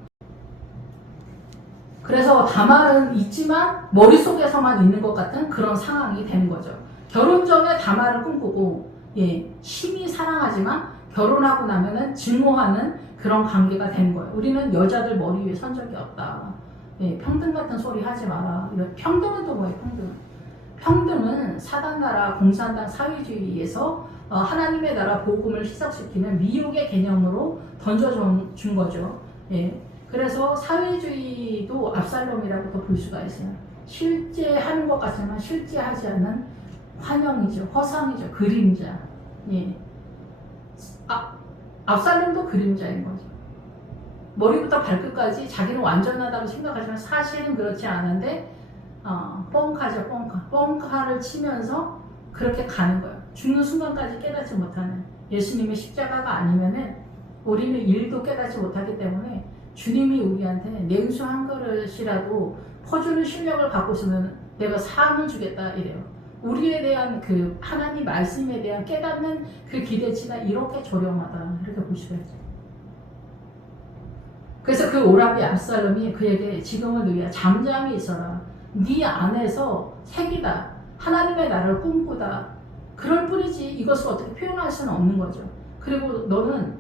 그래서 다말은 있지만 머릿속에서만 있는 것 같은 그런 상황이 되는 거죠. 결혼 전에 다말을 꿈꾸고 심히 사랑하지만 결혼하고 나면은 증오하는 그런 관계가 되는 거예요. 우리는 여자들 머리 위에 선 적이 없다. 예, 평등 같은 소리 하지 마라. 평등은 또 뭐예요? 평등은 사단나라 공산당 사회주의에서 하나님의 나라 복음을 희석시키는 미혹의 개념으로 던져준 거죠. 예. 그래서 사회주의도 압살롬이라고도 볼 수가 있어요. 실제 하는 것 같지만 실제 하지 않는 환영이죠. 허상이죠. 그림자. 예. 압살롬도 그림자인 거죠. 머리부터 발끝까지 자기는 완전하다고 생각하지만 사실은 그렇지 않은데 뻥카죠. 뻥카를 치면서 그렇게 가는 거예요. 죽는 순간까지 깨닫지 못하는, 예수님의 십자가가 아니면은 우리는 일도 깨닫지 못하기 때문에 주님이 우리한테 냉수 한 그릇이라도 퍼주는 실력을 갖고 있으면 내가 상을 주겠다 이래요. 우리에 대한 그 하나님 말씀에 대한 깨닫는 그 기대치가 이렇게 저렴하다, 이렇게 볼 수가 있죠. 그래서 그 오라비 압살롬이 그에게 지금은 너희야 잠잠히 있어라. 네 안에서 색이다. 하나님의 나라를 꿈꾸다. 그럴 뿐이지 이것을 어떻게 표현할 수는 없는 거죠. 그리고 너는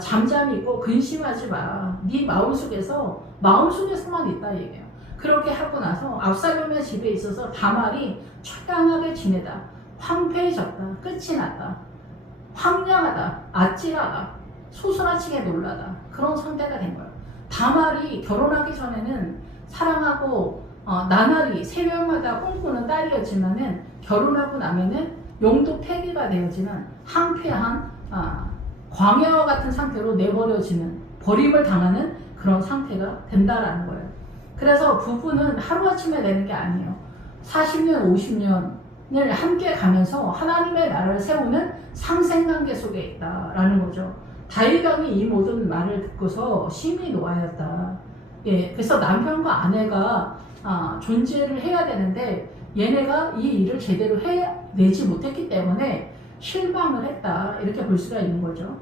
잠잠히 있고 근심하지 마. 네 마음속에서만 있다 얘기해요. 그렇게 하고 나서 압살롬의 집에 있어서 다말이 처량하게 지내다. 황폐해졌다. 끝이 났다. 황량하다. 아찔하다. 소스라치게 놀라다. 그런 상태가 된 거예요. 다말이 결혼하기 전에는 사랑하고 나날이 새벽마다 꿈꾸는 딸이었지만은 결혼하고 나면은 용도 폐기가 되어지는 황폐한 광야와 같은 상태로 내버려지는, 버림을 당하는 그런 상태가 된다라는 거예요. 그래서 부부는 하루아침에 되는 게 아니에요. 40년, 50년을 함께 가면서 하나님의 나라를 세우는 상생관계 속에 있다라는 거죠. 다윗 왕이 이 모든 말을 듣고서 심히 노하였다. 예, 그래서 남편과 아내가 존재를 해야 되는데 얘네가 이 일을 제대로 해내지 못했기 때문에 실망을 했다, 이렇게 볼 수가 있는 거죠.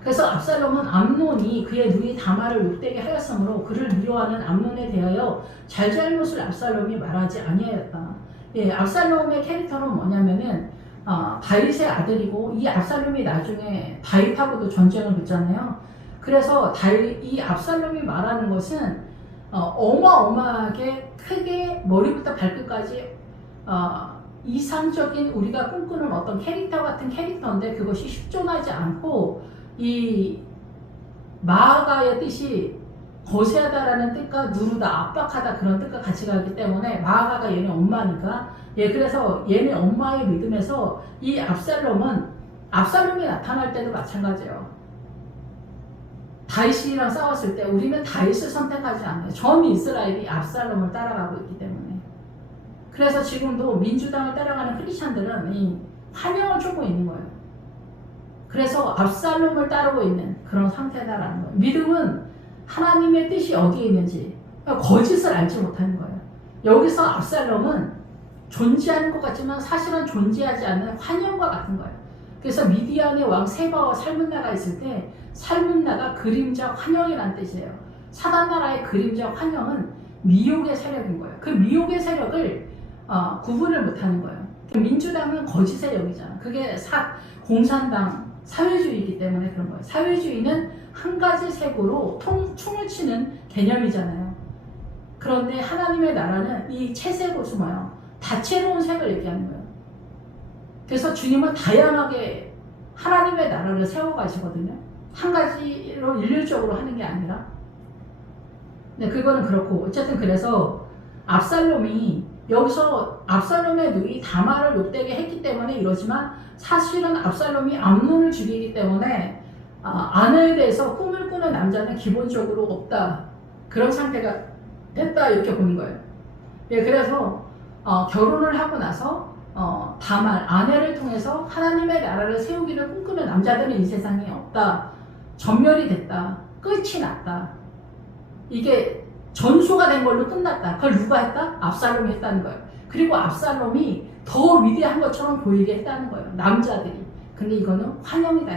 그래서 압살롬은 암논이 그의 누이 다말을 욕되게 하였으므로 그를 미워하는 암논에 대하여 잘잘못을 압살롬이 말하지 아니하였다. 예, 압살롬의 캐릭터는 뭐냐면은 다윗의 아들이고, 이 압살롬이 나중에 다윗하고도 전쟁을 붙잖아요. 그래서 이 압살롬이 말하는 것은 어마어마하게 크게 머리부터 발끝까지 이상적인 우리가 꿈꾸는 어떤 캐릭터 같은 캐릭터인데, 그것이 쉽존하지 않고 이 마아가의 뜻이 거세하다라는 뜻과 누르다, 압박하다, 그런 뜻과 같이 가기 때문에 마아가가 얘네 엄마니까, 예, 그래서 얘네 엄마의 믿음에서 이 압살롬이 나타날 때도 마찬가지예요. 다윗이랑 싸웠을 때 우리는 다윗을 선택하지 않아요. 전 이스라엘이 압살롬을 따라가고 있기 때문에. 그래서 지금도 민주당을 따라가는 크리스찬들은 이 환영을 쫓고 있는 거예요. 그래서 압살롬을 따르고 있는 그런 상태다라는 거예요. 믿음은 하나님의 뜻이 어디에 있는지, 거짓을 알지 못하는 거예요. 여기서 압살롬은 존재하는 것 같지만 사실은 존재하지 않는 환영과 같은 거예요. 그래서 미디안의 왕 세바와 살문나가 있을 때 살문나가 그림자 환영이라는 뜻이에요. 사단나라의 그림자 환영은 미혹의 세력인 거예요. 그 미혹의 세력을 구분을 못하는 거예요. 민주당은 거짓의 영이잖아. 그게 공산당 사회주의이기 때문에 그런 거예요. 사회주의는 한 가지 색으로 총을 치는 개념이잖아요. 그런데 하나님의 나라는 이 채색옷이 뭐예요? 다채로운 색을 얘기하는 거예요. 그래서 주님은 다양하게 하나님의 나라를 세워가시거든요. 한 가지로 일률적으로 하는 게 아니라. 네, 그거는 그렇고, 어쨌든 그래서 압살롬이 여기서 압살롬의 누이 다말을 욕되게 했기 때문에 이러지만, 사실은 압살롬이 암논을 죽이기 때문에 아내에 대해서 꿈을 꾸는 남자는 기본적으로 없다, 그런 상태가 됐다, 이렇게 보는 거예요. 예, 그래서 결혼을 하고 나서 다말 아내를 통해서 하나님의 나라를 세우기를 꿈꾸는 남자들은 이 세상에 없다, 전멸이 됐다, 끝이 났다, 이게 전소가 된 걸로 끝났다. 그걸 누가 했다? 압살롬이 했다는 거예요. 그리고 압살롬이 더 위대한 것처럼 보이게 했다는 거예요, 남자들이. 근데 이거는 환영이다.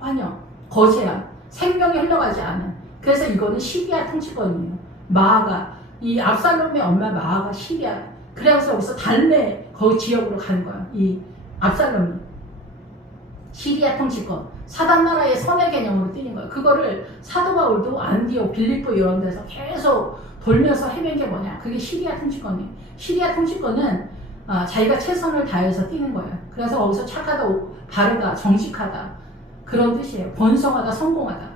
환영, 거세함, 생명이 흘러가지 않은. 그래서 이거는 시리아 통치권이에요. 마아가, 이 압살롬의 엄마 마아가 시리아. 그래서 여기서 달메 거기 지역으로 가는 거야. 이 압살롬이 시리아 통치권, 사단나라의 선의 개념으로 뛰는 거야. 그거를 사도 바울도 안디옥, 빌립보 이런 데서 계속 돌면서 해낸 게 뭐냐? 그게 시리아 통치권이에요. 시리아 통치권은 자기가 최선을 다해서 뛰는 거예요. 그래서 거기서 착하다, 바르다, 정직하다 그런 뜻이에요. 번성하다, 성공하다.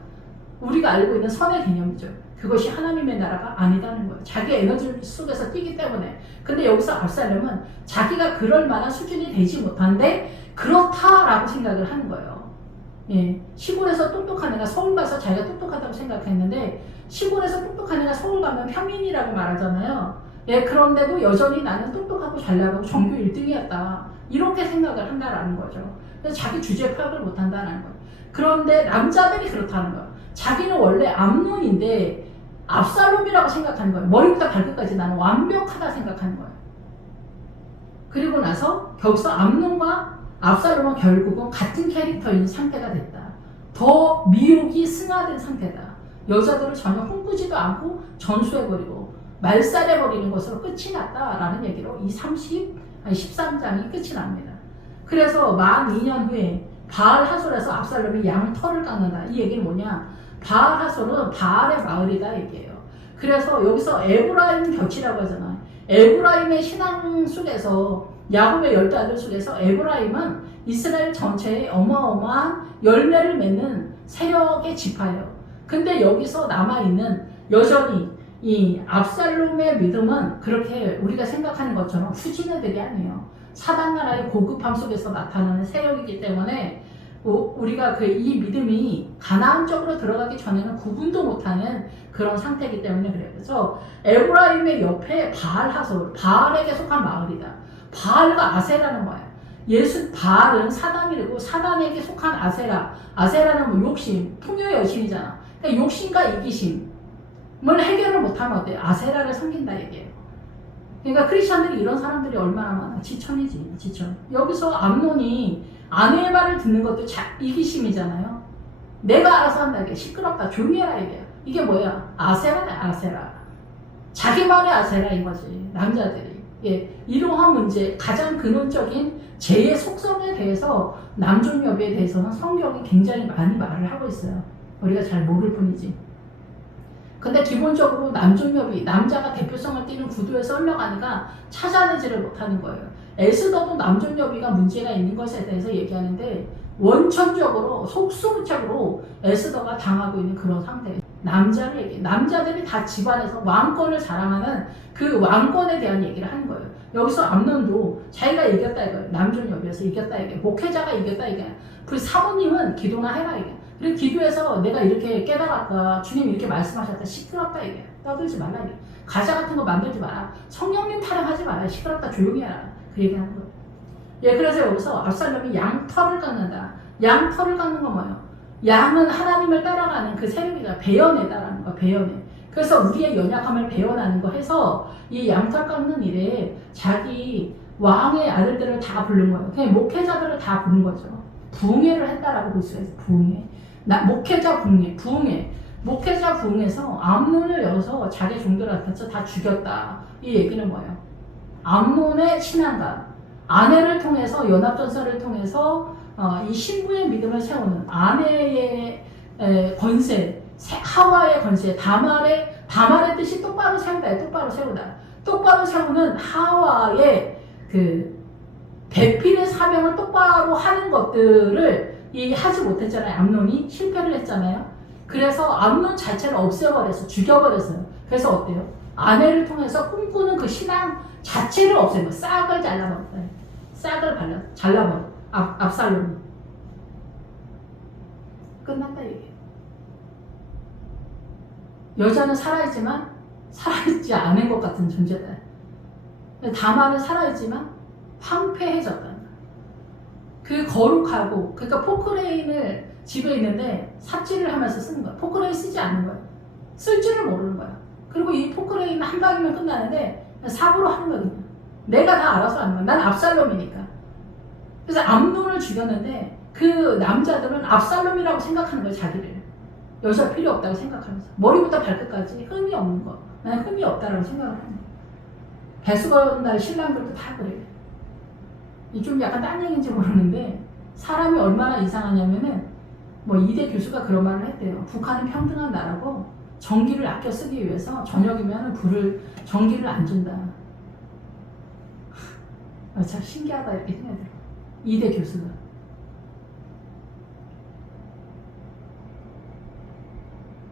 우리가 알고 있는 선의 개념이죠. 그것이 하나님의 나라가 아니다는 거예요. 자기 에너지 속에서 뛰기 때문에. 근데 여기서 압살롬은 자기가 그럴 만한 수준이 되지 못한데 그렇다라고 생각을 하는 거예요. 예, 시골에서 똑똑한 애가 서울 가서 자기가 똑똑하다고 생각했는데 시골에서 똑똑한 애가 서울 가면 평민이라고 말하잖아요. 예, 그런데도 여전히 나는 똑똑하고 잘나가고 전교 1등이었다. 이렇게 생각을 한다라는 거죠. 그래서 자기 주제 파악을 못한다는 거예요. 그런데 남자들이 그렇다는 거예요. 자기는 원래 암논인데 압살롬이라고 생각하는 거예요. 머리부터 발끝까지 나는 완벽하다 생각하는 거예요. 그리고 나서 거기서 암논과 압살롬은 결국은 같은 캐릭터인 상태가 됐다. 더 미혹이 승화된 상태다. 여자들을 전혀 꿈꾸지도 않고 전수해버리고 말살해버리는 것으로 끝이 났다라는 얘기로 이 13장이 끝이 납니다. 그래서 만 2년 후에 바알 하솔에서 압살롬이 양 털을 깎는다. 이 얘기는 뭐냐? 바알 하솔은 바알의 마을이다 얘기예요. 그래서 여기서 에브라임 벽치라고 하잖아요. 에브라임의 신앙 속에서 야곱의 10아들 속에서 에브라임은 이스라엘 전체에 어마어마한 열매를 맺는 세력의 지파예요. 근데 여기서 남아있는 여전히 이 압살롬의 믿음은 그렇게 우리가 생각하는 것처럼 후진 애들이 아니에요. 사단 나라의 고급함 속에서 나타나는 세력이기 때문에 우리가 이 믿음이 가나안 쪽으로 들어가기 전에는 구분도 못하는 그런 상태이기 때문에 그래요. 그래서 에브라임의 옆에 바알 하솔, 바알에게 속한 마을이다. 바알과 아세라는 거예요. 바알은 사단이고 사단에게 속한 아세라. 아세라는 뭐 욕심, 풍요의 여신이잖아. 그러니까 욕심과 이기심을 해결을 못하면 어때요? 아세라를 섬긴다 얘기예요. 그러니까 크리스천들이 이런 사람들이 얼마나 많아. 지천이지, 지천. 여기서 암논이 아내의 말을 듣는 것도 이기심이잖아요. 내가 알아서 한다 이게 시끄럽다 조용히 해라 이게. 이게 뭐야? 아세라네 아세라. 자기 말의 아세라인 거지 남자들이. 예, 이러한 문제 가장 근원적인 죄의 속성에 대해서 남존여비에 대해서는 성경이 굉장히 많이 말을 하고 있어요. 우리가 잘 모를 뿐이지. 근데 기본적으로 남존여비, 남자가 대표성을 띠는 구도에서 흘러가니까 찾아내지를 못하는 거예요. 에스더도 남존여비가 문제가 있는 것에 대해서 얘기하는데 원천적으로 속수무책으로 에스더가 당하고 있는 그런 상태. 남자들이 다 집안에서 왕권을 자랑하는 그 왕권에 대한 얘기를 하는 거예요. 여기서 암논도 자기가 이겼다 이거예요. 남존여비에서 이겼다 이게. 목회자가 이겼다 이게. 그 사모님은 기도나 해라 이게. 그리고 기도해서 내가 이렇게 깨달았다. 주님 이렇게 말씀하셨다. 시끄럽다 이게. 떠들지 말라 이게. 가자 같은 거 만들지 마라. 성령님 타령하지 마라. 시끄럽다 조용히 해라. 그 얘기하는 거예요. 예, 그래서 여기서 압살롬이 양 털을 깎는다. 양 털을 깎는 건 뭐예요? 양은 하나님을 따라가는 그 세력이다. 배연해다라는 거, 배연해. 그래서 우리의 연약함을 배연하는 거 해서 이 양털 깎는 일에 자기 왕의 아들들을 다 부른 거예요. 그냥 목회자들을 다 부른 거죠. 부흥회를 했다라고 볼 수가 있어요. 부흥회. 목회자 부흥회, 부흥회. 목회자 부흥회에서 암논을 열어서 자기 종들한테 다 죽였다. 이 얘기는 뭐예요? 암논의 신앙감. 아내를 통해서 연합전선을 통해서 이 신부의 믿음을 세우는 아내의 권세, 하와의 권세, 다말의 뜻이 똑바로 세우다, 똑바로 세우다. 똑바로 세우는 하와의 그 배필의 사명을 똑바로 하는 것들을 하지 못했잖아요. 암논이 실패를 했잖아요. 그래서 암논 자체를 없애버렸어, 죽여버렸어요. 그래서 어때요? 아내를 통해서 꿈꾸는 그 신앙 자체를 없애는 거예요. 싹을 잘라버렸어요. 싹을 잘라버려. 압살롬. 끝났다 얘기예요. 여자는 살아있지만 살아있지 않은 것 같은 존재다. 다말은 살아있지만 황폐해졌다. 그 거룩하고, 그러니까 포크레인을 집에 있는데 삽질을 하면서 쓰는 거야. 포크레인 쓰지 않는 거야. 쓸 줄을 모르는 거야. 그리고 이 포크레인 한 방이면 끝나는데 사고로 하는 거거든요. 내가 다 알아서 하는 거야. 난 압살롬이니까. 그래서 암논을 죽였는데 그 남자들은 압살롬이라고 생각하는 거야, 자기를. 여자 필요 없다고 생각하면서. 머리부터 발끝까지 흠이 없는 거. 나는 흠이 없다라고 생각을 하는 거야. 배수건날 신랑들도 다 그래. 좀 약간 딴 얘기인지 모르는데 사람이 얼마나 이상하냐면은 뭐 이대 교수가 그런 말을 했대요. 북한은 평등한 나라고 전기를 아껴 쓰기 위해서 저녁이면 전기를 안 준다. 참 신기하다 이렇게 생각이 들어. 이대 교수가.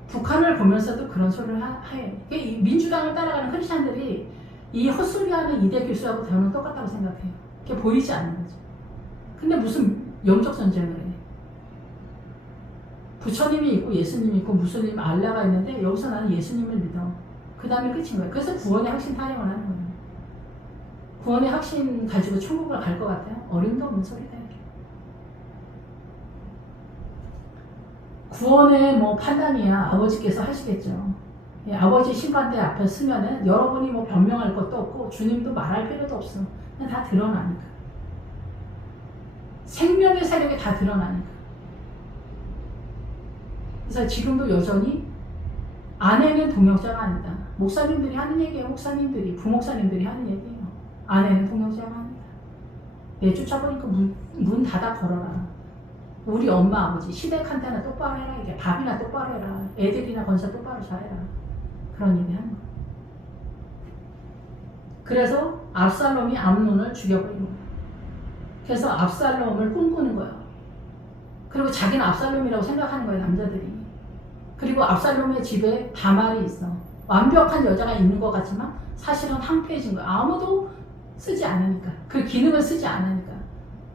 북한을 보면서도 그런 소리를 해. 민주당을 따라가는 크리스찬들이 이 헛소리하는 이대 교수하고 저는 똑같다고 생각해요. 그게 보이지 않는 거죠. 근데 무슨 영적 전쟁을 해. 부처님이 있고 예수님이 있고 무슬림 알라가 있는데 여기서 나는 예수님을 믿어. 그 다음에 끝인 거예요. 그래서 구원의 확신 타령을 하는 거예요. 구원의 확신 가지고 천국을 갈 것 같아요? 어림도 없는 소리다. 구원의 뭐 판단이야 아버지께서 하시겠죠. 예, 아버지 심판대 앞에 서면은 여러분이 뭐 변명할 것도 없고 주님도 말할 필요도 없어. 그냥 다 드러나니까. 생명의 세력이 다 드러나니까. 그래서 지금도 여전히 아내는 동역자가 아니다. 목사님들이 하는 얘기예요. 목사님들이 부목사님들이 하는 얘기예요. 아내는 동역자가 아니다. 내 쫓아보니까 문 닫아 걸어라. 우리 엄마 아버지 시댁한테나 똑바로 해라. 이게 밥이나 똑바로 해라. 애들이나 건사 똑바로 잘해라. 그런 얘기 하는 거예요. 그래서 압살롬이 암논을 죽여버리는 거예요. 그래서 압살롬을 꿈꾸는 거예요. 그리고 자기는 압살롬이라고 생각하는 거예요. 남자들이. 그리고 압살롬의 집에 다말이 있어. 완벽한 여자가 있는 것 같지만 사실은 황폐해진 거예요. 아무도 쓰지 않으니까. 그 기능을 쓰지 않으니까.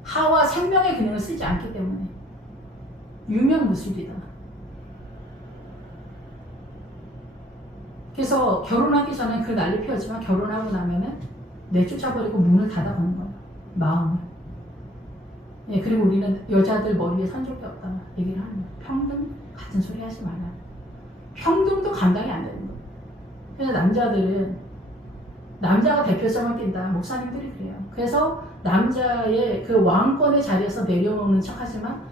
하와 생명의 기능을 쓰지 않기 때문에. 유명무실이다. 그래서 결혼하기 전에 그 난리 피웠지만 결혼하고 나면은 내쫓아버리고 문을 닫아버리는 거예요. 마음을. 예, 그리고 우리는 여자들 머리에 산 적이 없다. 얘기를 하는 거예요. 평등 같은 소리 하지 말라. 평등도 감당이 안 되는 거예요. 그래서 남자가 대표성을 띈다. 목사님들이 그래요. 그래서 남자의 그 왕권의 자리에서 내려오는 척 하지만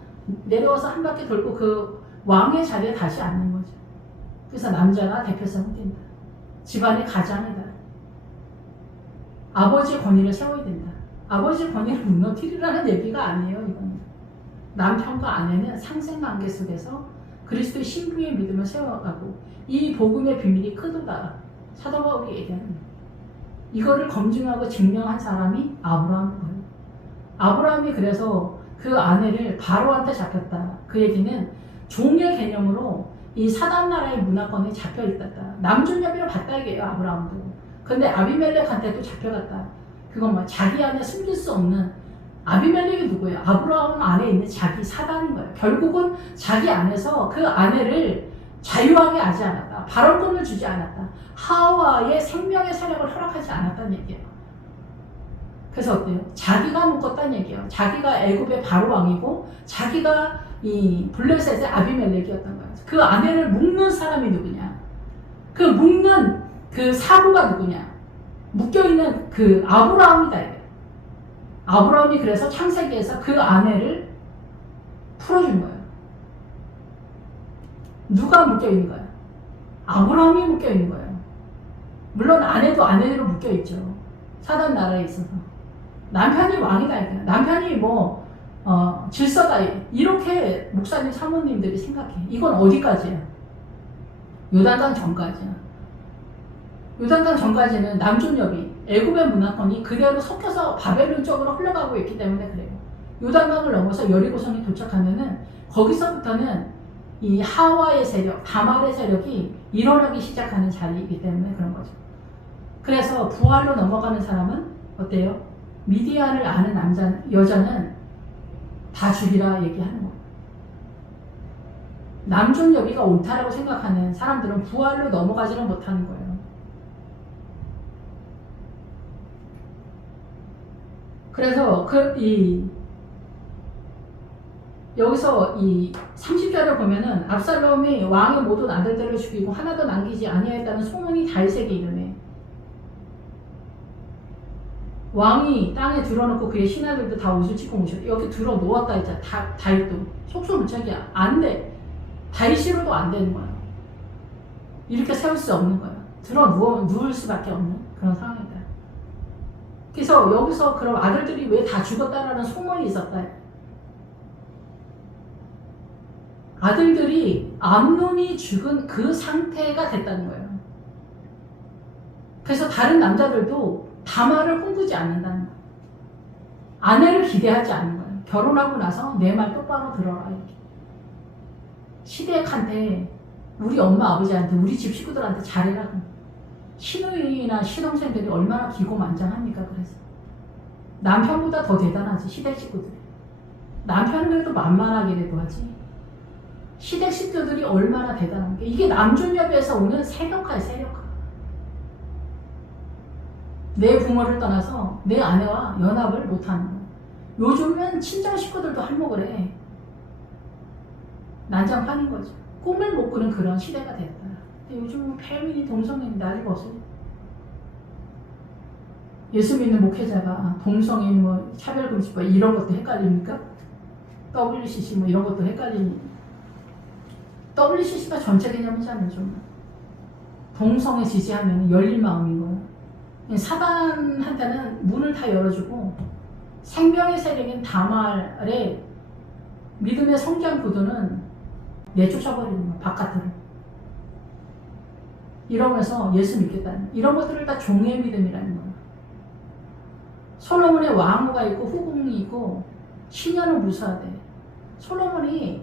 내려와서 한 바퀴 돌고 그 왕의 자리에 다시 앉는 거죠. 그래서 남자가 대표성을 띈다. 집안의 가장이다. 아버지의 권위를 세워야 된다. 아버지의 권위를 무너뜨리라는 얘기가 아니에요. 이건 남편과 아내는 상생관계 속에서 그리스도의 신부의 믿음을 세워가고 이 복음의 비밀이 크도다. 사도 바울이 얘기하는 거예요. 이거를 검증하고 증명한 사람이 아브라함이에요. 아브라함이 그래서 그 아내를 바로한테 잡혔다. 그 얘기는 종의 개념으로 이 사단 나라의 문화권에 잡혀있다. 남존여비를 봤다 이게요. 아브라함도. 근데 아비멜렉한테도 잡혀갔다. 그건 뭐 자기 안에 숨길 수 없는 아비멜렉이 누구예요? 아브라함 안에 있는 자기 사단인 거예요. 결국은 자기 안에서 그 아내를 자유하게 하지 않았다. 발언권을 주지 않았다. 하와의 생명의 세력을 허락하지 않았다는 얘기예요. 그래서 어때요? 자기가 묶었다는 얘기예요. 자기가 애굽의 바로 왕이고 자기가 이 블레셋의 아비멜렉이었던 거예요. 그 아내를 묶는 사람이 누구냐? 그 묶는 그 사부가 누구냐? 묶여있는 그 아브라함이다. 이게. 아브라함이 그래서 창세기에서 그 아내를 풀어준 거예요. 누가 묶여있는 거예요? 아브라함이 묶여있는 거예요. 물론 아내도 아내로 묶여있죠. 사단 나라에 있어서. 남편이 왕이다. 이게. 남편이 뭐 질서다. 이렇게 목사님 사모님들이 생각해. 이건 어디까지야? 요단강 전까지야. 요단강 전까지는 남존여비, 애굽의 문화권이 그대로 섞여서 바벨론 쪽으로 흘러가고 있기 때문에 그래요. 요단강을 넘어서 여리고성에 도착하면은 거기서부터는 이 하와의 세력, 다말의 세력이 일어나기 시작하는 자리이기 때문에 그런 거죠. 그래서 부활로 넘어가는 사람은 어때요? 미디안을 아는 여자는 다 죽이라 얘기하는 거예요. 남존여비가 옳다라고 생각하는 사람들은 부활로 넘어가지는 못하는 거예요. 그래서 여기서 이 30절을 보면은 압살롬이 왕의 모든 아들들을 죽이고 하나도 남기지 아니하였다는 소문이 다윗에게 이르매 왕이 땅에 들어놓고 그의 신하들도 다 옷을 찢고 모셨다. 여기 들어 놓았다 했잖아. 다윗도 속수무책이야. 안 돼. 다윗으로도 안 되는 거야. 이렇게 세울 수 없는 거야. 누울 수밖에 없는 그런 상황이다. 그래서 여기서 그럼 아들들이 왜 다 죽었다라는 소문이 있었다. 아들들이 암논이 죽은 그 상태가 됐다는 거예요. 그래서 다른 남자들도 다말을 꿈꾸지 않는다는 거예요. 아내를 기대하지 않는 거예요. 결혼하고 나서 내 말 똑바로 들어라. 이렇게. 시댁한테, 우리 엄마 아버지한테, 우리 집 식구들한테 잘해라. 시누이나 시동생들이 얼마나 기고만장합니까? 그래서 남편보다 더 대단하지, 시댁 식구들이. 남편은 그래도 만만하게라도 하지. 시댁 식구들이 얼마나 대단한 게, 이게 남존여비에서 오는 세력화야, 세력화. 내 부모를 떠나서 내 아내와 연합을 못하는 거야. 요즘은 친정 식구들도 한몫을 해. 난장판인 거죠. 꿈을 못 꾸는 그런 시대가 됐다. 근데 요즘은 패밀리 동성애는 아직 없어요. 예수 믿는 목회자가 동성애 뭐 차별금지법 이런 것도 헷갈립니까? WCC 뭐 이런 것도 헷갈리니. WCC가 전체 개념이잖아요. 좀 동성애 지지하면 열린 마음인 거예요. 사단한테는 문을 다 열어주고 생명의 세력인 다말의 믿음의 성장 구도는 내쫓아버리는 거예요. 바깥으로. 이러면서 예수 믿겠다는, 이런 것들을 다 종의 믿음이라는 거예요. 솔로몬의 왕후가 있고 후궁이 있고 시녀는 무수하대. 솔로몬이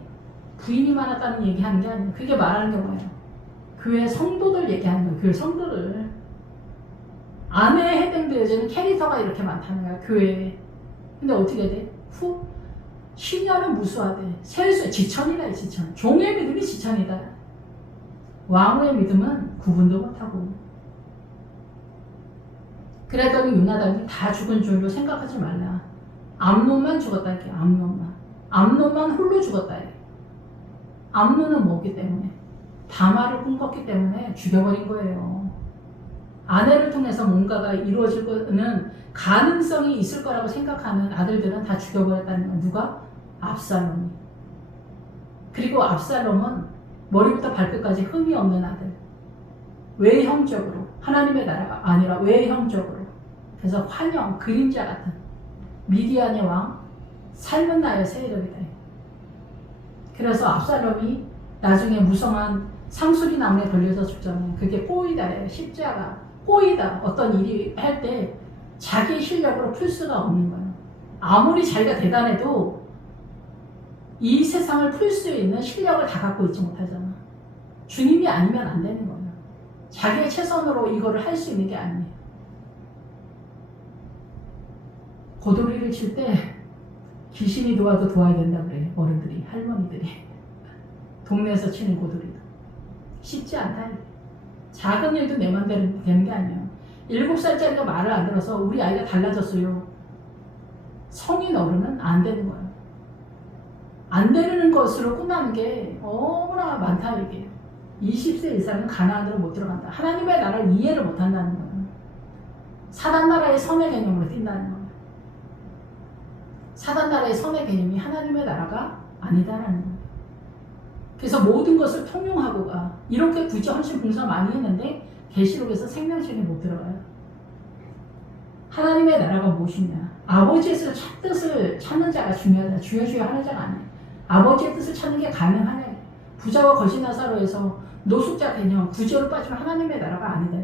부인이 많았다는 얘기하는 게 아니에요. 그게 말하는 게 뭐예요? 교회 성도들 얘기하는 거예요. 교회 성도들. 아내에 해당되어지는 캐릭터가 이렇게 많다는 거야, 교회에. 근데 어떻게 돼? 시녀는 무수하대. 세수, 지천이다, 지천. 종의 믿음이 지천이다. 왕후의 믿음은 구분도 못하고. 그랬더니 요나단이 다 죽은 줄로 생각하지 말라. 암논만 죽었다, 이렇게, 암논만. 암논만 홀로 죽었다, 이렇게. 암논은 뭐기 때문에? 다말을 꿈꿨기 때문에 죽여버린 거예요. 아내를 통해서 뭔가가 이루어질 거는 가능성이 있을 거라고 생각하는 아들들은 다 죽여버렸다는 건 누가? 압살롬이. 그리고 압살롬은 머리부터 발끝까지 흠이 없는 아들. 외형적으로, 하나님의 나라가 아니라 외형적으로. 그래서 환영, 그림자 같은 미디안의 왕, 삶은 나의 세력이다. 그래서 압살롬이 나중에 무성한 상수리 나무에 걸려서 죽잖아요. 그게 포이다예요. 십자가. 포이다. 어떤 일이 할 때 자기 실력으로 풀 수가 없는 거예요. 아무리 자기가 대단해도 이 세상을 풀 수 있는 실력을 다 갖고 있지 못하잖아. 주님이 아니면 안 되는 거예요. 자기의 최선으로 이거를 할 수 있는 게 아니에요. 고돌이를 칠 때 귀신이 도와도 도와야 된다 그래. 어른들이, 할머니들이. 동네에서 치는 고돌이도. 쉽지 않다. 작은 일도 내 맘대로 되는 게 아니에요. 7살짜리가 말을 안 들어서 우리 아이가 달라졌어요. 성인 어른은 안 되는 거예요. 안 되는 것으로 끝나는 게 너무나 많다, 이게. 20세 이상은 가나안으로 못 들어간다. 하나님의 나라를 이해를 못 한다는 거예요. 사단 나라의 선의 개념으로 뛴다는 거예요. 사단 나라의 선의 개념이 하나님의 나라가 아니다라는 거예요. 그래서 모든 것을 통용하고 가. 이렇게 굳이 헌신 봉사 많이 했는데 계시록에서 생명책에 못 들어가요. 하나님의 나라가 무엇이냐? 아버지의 뜻을 찾는 자가 중요하다. 주여 하는 자가 아니에요. 아버지의 뜻을 찾는 게 가능하냐? 부자와 거지 나사로에서 노숙자 개념, 구제로 빠지면 하나님의 나라가 아니다.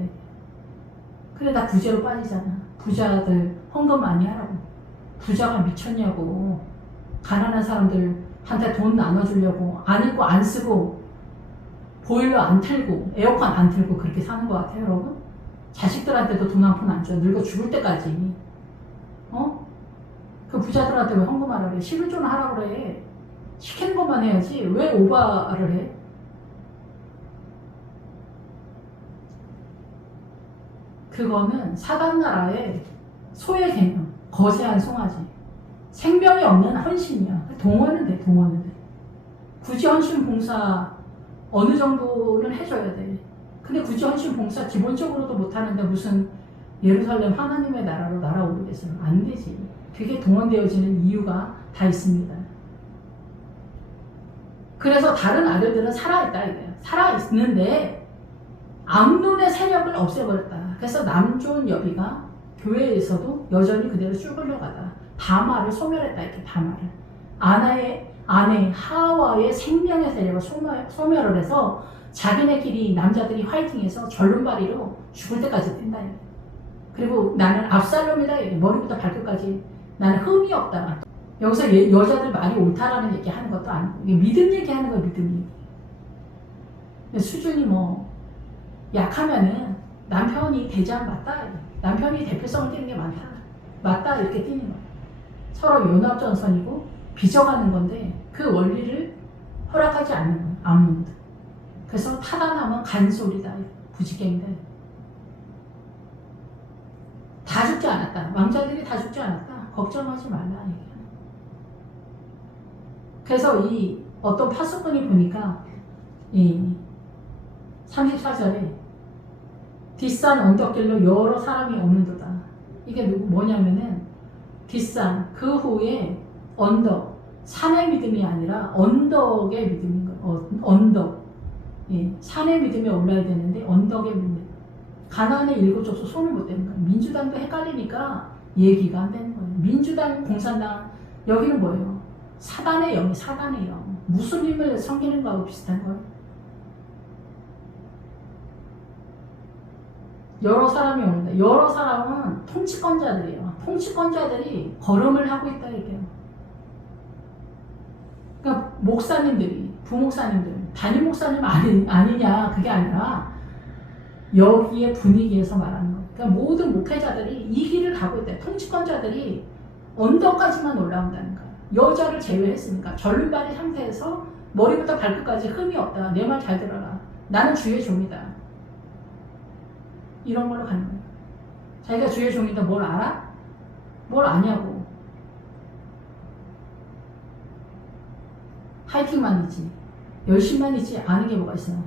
그래, 다 구제로 빠지잖아. 부자들 헌금 많이 하라고. 부자가 미쳤냐고. 가난한 사람들한테 돈 나눠주려고 안 입고 안 쓰고 보일러 안 틀고 에어컨 안 틀고 그렇게 사는 것 같아요, 여러분? 자식들한테도 돈 한 푼 안 줘요. 늙어 죽을 때까지. 그 부자들한테 왜 헌금하라 그래? 11조는 하라 그래. 시키는 것만 해야지. 왜 오바를 해? 그거는 사단나라의 소의 개념. 거세한 송아지. 생명이 없는 헌신이야. 동원은 돼, 동원은 돼. 굳이 헌신 봉사 어느 정도는 해줘야 돼. 근데 굳이 헌신 봉사 기본적으로도 못하는데 무슨 예루살렘 하나님의 나라로 날아오르겠어요? 안 되지. 그게 동원되어지는 이유가 다 있습니다. 그래서 다른 아들들은 살아있다 이거예요. 살아있는데 암논의 세력을 없애버렸다. 그래서 남존 여비가 교회에서도 여전히 그대로 쭉 흘러가다. 다말을 소멸했다, 이렇게 다말을. 아내 하와의 생명의 세력을 소멸을 해서 자기네끼리 남자들이 화이팅해서 절름발이로 죽을 때까지 뛴다. 그리고 나는 압살롬이다. 머리부터 발끝까지 나는 흠이 없다. 여기서 여자들 말이 옳다라는 얘기 하는 것도 아니고 이게 믿음 얘기하는 거야. 믿음 얘기. 수준이 뭐 약하면은 남편이 대장 맞다. 남편이 대표성을 띄는 게 맞다 이렇게 뛰는 거야. 서로 연합전선이고 빚어가는 건데 그 원리를 허락하지 않는 거야. 아무도. 그래서 타단하면 간소리다. 부지깽이다. 다 죽지 않았다. 왕자들이 다 죽지 않았다. 걱정하지 말라. 얘기하는. 그래서 이 어떤 파수꾼이 보니까 이 34절에 뒷산 언덕길로 여러 사람이 오는도다. 이게 뭐냐면은 뒷산 그 후에 언덕 산의 믿음이 아니라 언덕의 믿음인 거예요. 언덕. 예, 산의 믿음에 올라야 되는데 언덕의 믿음. 가나안의 일곱 족속 손을 못 대는 거예요. 민주당도 헷갈리니까 얘기가 안 되는 거예요. 민주당, 공산당 여기는 뭐예요? 사단의 영, 사단의 영. 무슬림을 섬기는 거하고 비슷한 거예요. 여러 사람이 오는데 여러 사람은 통치권자들이에요. 통치권자들이 걸음을 하고 있다 이게요. 그러니까 목사님들이 부목사님들 담임 목사님 아니냐 그게 아니라 여기에 분위기에서 말하는 거예요. 그러니까 모든 목회자들이 이 길을 가고 있다. 통치권자들이 언덕까지만 올라온다는 거예요. 여자를 제외했으니까 절름발이 상태에서 머리부터 발끝까지 흠이 없다. 내 말 잘 들어라. 나는 주의 종이다. 이런 걸로 가는 거예요. 자기가 주의 종인데 뭘 알아? 뭘 아냐고. 파이팅만 있지. 열심만 있지. 아는 게 뭐가 있어요.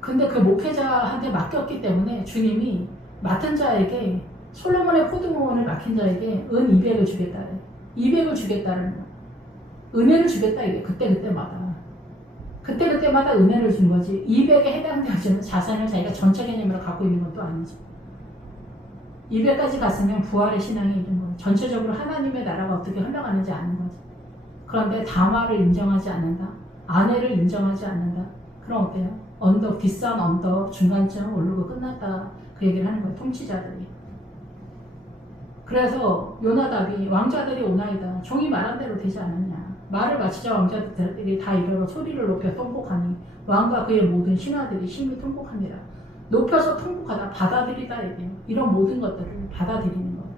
근데 그 목회자한테 맡겼기 때문에 주님이 맡은 자에게 솔로몬의 포도원을 맡긴 자에게 은 200을 주겠다. 200을 주겠다는 거. 은혜를 주겠다 이게 그때마다. 그때마다 은혜를 준 거지. 200에 해당되는 자산을 자기가 전체 개념으로 갖고 있는 것도 아니지. 200까지 갔으면 부활의 신앙이 있는 거예요. 전체적으로 하나님의 나라가 어떻게 흘러가는지 아는 거지. 그런데 다말을 인정하지 않는다. 아내를 인정하지 않는다. 그럼 어때요? 언덕, 뒷산 언덕, 중간쯤 오르고 끝났다. 그 얘기를 하는 거예요. 통치자들이. 그래서 요나답이 왕자들이 오나이다. 종이 말한 대로 되지 않느냐. 말을 마치자 왕자들이 다 이르러 소리를 높여 통곡하니 왕과 그의 모든 신하들이 심히 통곡합니다. 높여서 통곡하다 받아들이다 이게 이런 모든 것들을 받아들이는 거예요.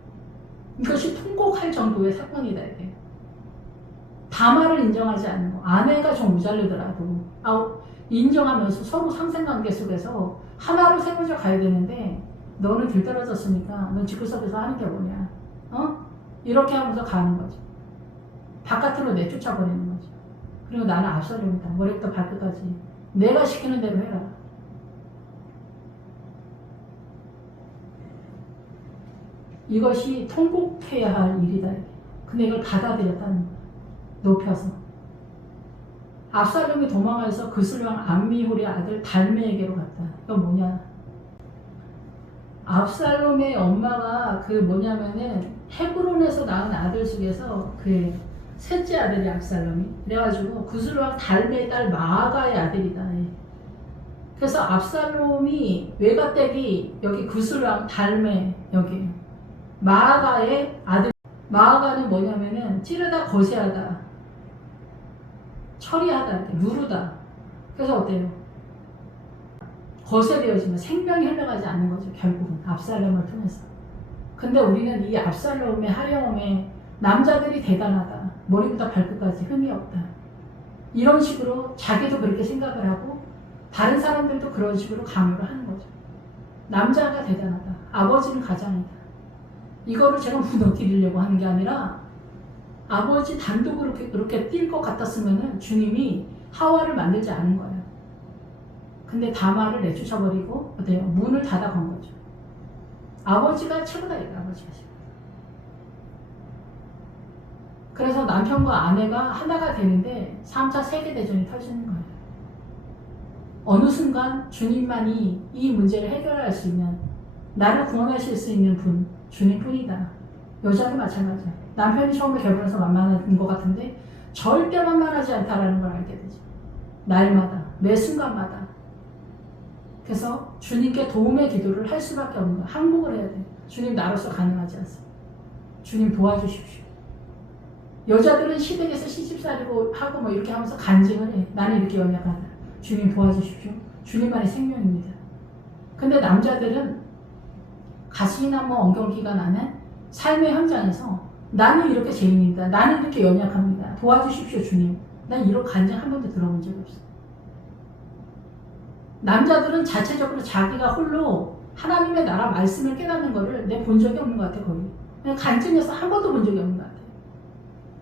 이것이 통곡할 정도의 사건이다 이게. 다말을 인정하지 않는 거. 아내가 좀 모자르더라도 인정하면서 서로 상생관계 속에서 하나로 세워져 가야 되는데 너는 들떨어졌으니까 넌 집구석에서 하는 게 뭐냐. 이렇게 하면서 가는 거죠. 바깥으로 내쫓아 버리는 거죠. 그리고 나는 압살롬이다. 머리부터 발끝까지 내가 시키는 대로 해라. 이것이 통곡해야 할 일이다. 근데 이걸 받아들였다는 거예요. 높여서. 압살롬이 도망가서 그슬왕 암미홀의 아들 달메에게로 갔다. 이건 뭐냐? 압살롬의 엄마가 헤브론에서 낳은 아들 중에서 그 셋째 아들이 압살롬이. 그래가지고 그슬왕 달메의 딸 마아가의 아들이다. 그래서 압살롬이 외가댁이 여기 그슬왕 달메 여기 마아가의 아들. 마아가는 뭐냐면은 찌르다 거세하다 처리하다 누르다. 그래서 어때요? 거세되어지면 생명이 흘러가지 않는 거죠. 결국은 압살롬을 통해서. 근데 우리는 이 압살롬의 하령음에 남자들이 대단하다. 머리부터 발끝까지 흠이 없다. 이런 식으로 자기도 그렇게 생각을 하고 다른 사람들도 그런 식으로 강요를 하는 거죠. 남자가 대단하다. 아버지는 가장이다. 이거를 제가 무너뜨리려고 하는 게 아니라 아버지 단독으로 그렇게 뛸 것 같았으면 주님이 하와를 만들지 않은 거예요. 근데 다말을 내쫓아버리고 어때요? 문을 닫아간 거죠. 아버지가 최고다 이거 아버지가 최고. 그래서 남편과 아내가 하나가 되는데 3차 세계대전이 터지는 거예요. 어느 순간 주님만이 이 문제를 해결할 수 있는 나를 구원하실 수 있는 분 주님뿐이다. 여자도 마찬가지야. 남편이 처음에 결혼해서 만만한 것 같은데 절대 만만하지 않다라는 걸 알게 되죠. 날마다, 매 순간마다. 그래서 주님께 도움의 기도를 할 수밖에 없는 거예요. 항복을 해야 돼요. 주님 나로서 가능하지 않습니다. 주님 도와주십시오. 여자들은 시댁에서 시집살이고 하고 뭐 이렇게 하면서 간증을 해. 나는 이렇게 연약하다. 주님 도와주십시오. 주님만의 생명입니다. 근데 남자들은 가시나 뭐 엉경기가 나는 삶의 현장에서 나는 이렇게 죄인입니다. 나는 이렇게 연약합니다. 도와주십시오 주님. 난 이런 간증 한 번도 들어본 적이 없어. 남자들은 자체적으로 자기가 홀로 하나님의 나라 말씀을 깨닫는 거를 내 본 적이 없는 것 같아 거의. 그냥 간증에서 한 번도 본 적이 없는 것 같아.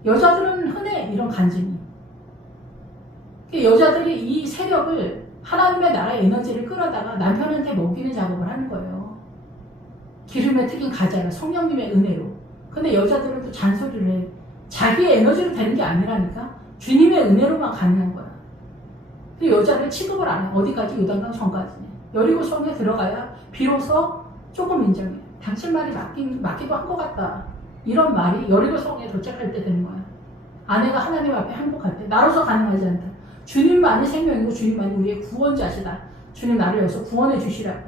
여자들은 흔해 이런 간증이. 여자들이 이 세력을 하나님의 나라의 에너지를 끌어다가 남편한테 먹이는 작업을 하는 거예요. 기름에 튀긴 가자를 성령님의 은혜로. 근데 여자들은 또 잔소리를 해. 자기의 에너지로 되는 게 아니라니까 주님의 은혜로만 가능한 거야. 근데 여자를 취급을 안 해. 어디까지? 요단강 전까지. 여리고 성에 들어가야 비로소 조금 인정해. 당신 말이 맞기도 한 것 같다. 이런 말이 여리고 성에 도착할 때 되는 거야. 아내가 하나님 앞에 항복할 때 나로서 가능하지 않다. 주님만이 생명이고 주님만이 우리의 구원자시다. 주님 나를 여기서 구원해 주시라고.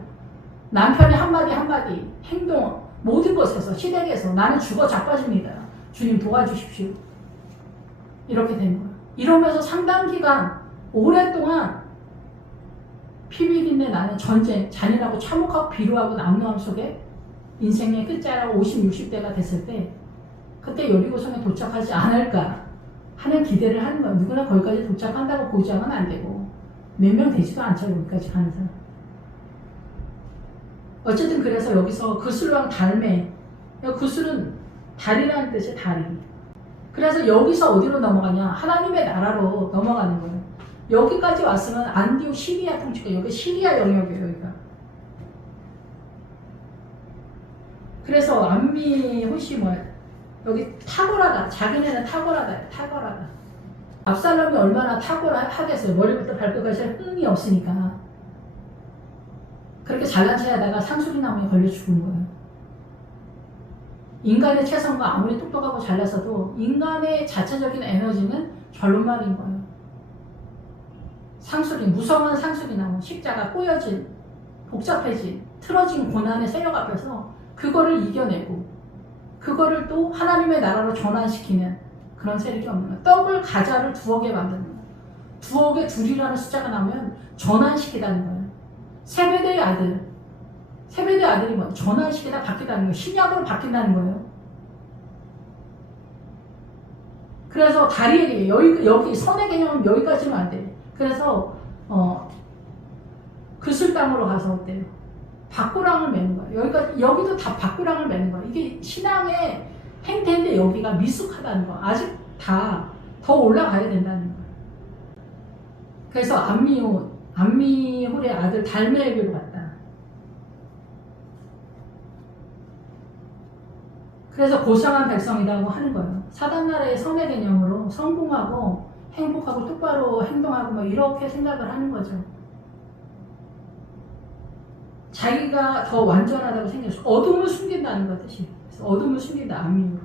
남편의 한마디 한마디 행동 모든 것에서 시댁에서 나는 죽어 자빠집니다. 주님 도와주십시오. 이렇게 되는 거야. 이러면서 상당 기간 오랫동안 피비린내 나는 전쟁 잔인하고 참혹하고 비루하고 남루함 속에 인생의 끝자락 50, 60대가 됐을 때 그때 여리고성에 도착하지 않을까 하는 기대를 하는 거야. 누구나 거기까지 도착한다고 보장은 안 되고 몇 명 되지도 않죠. 여기까지 가는 사람. 어쨌든 그래서 여기서 그술왕 달매, 그술은 달이라는 뜻이 다리. 그래서 여기서 어디로 넘어가냐? 하나님의 나라로 넘어가는 거예요. 여기까지 왔으면 안디오 시리아 통치가 여기 시리아 영역이에요. 여기가. 그래서 안미 혹시 뭐 여기 탁월하다. 자기네는 탁월하다. 탁월하다. 압살롬이 얼마나 탁월하겠어요. 머리부터 발끝까지 흥이 없으니까. 그렇게 잘난 체 하다가 상수리나무에 걸려 죽은 거예요. 인간의 체성과 아무리 똑똑하고 잘나서도 인간의 자체적인 에너지는 결론말인 거예요. 상수리, 무성한 상수리나무, 십자가 꼬여진, 복잡해진, 틀어진 고난의 세력 앞에서 그거를 이겨내고 그거를 또 하나님의 나라로 전환시키는 그런 세력이 없는 거예요. 떡을 가자를 2억에 만드는 거예요. 2억에 둘이라는 숫자가 나오면 전환시키다는 거예요. 세베대의 아들이 뭐 전환시키다 바뀌다는 거예요. 신약으로 바뀐다는 거예요. 그래서 다리에게 여기 선의 개념은 여기까지는 안 돼. 그래서 그술 땅으로 가서 어때요? 박구랑을 매는 거예요. 여기도 다 박구랑을 매는 거예요. 이게 신앙의 행태인데 여기가 미숙하다는 거. 아직 다 더 올라가야 된다는 거예요. 그래서 암미홀의 아들 달메에게로 갔다. 그래서 고상한 백성이라고 하는 거예요. 사단나라의 선의 개념으로 성공하고 행복하고 똑바로 행동하고 뭐 이렇게 생각을 하는 거죠. 자기가 더 완전하다고 생겼어. 어둠을 숨긴다는 것 뜻이. 그래서 어둠을 숨긴다. 암미홀.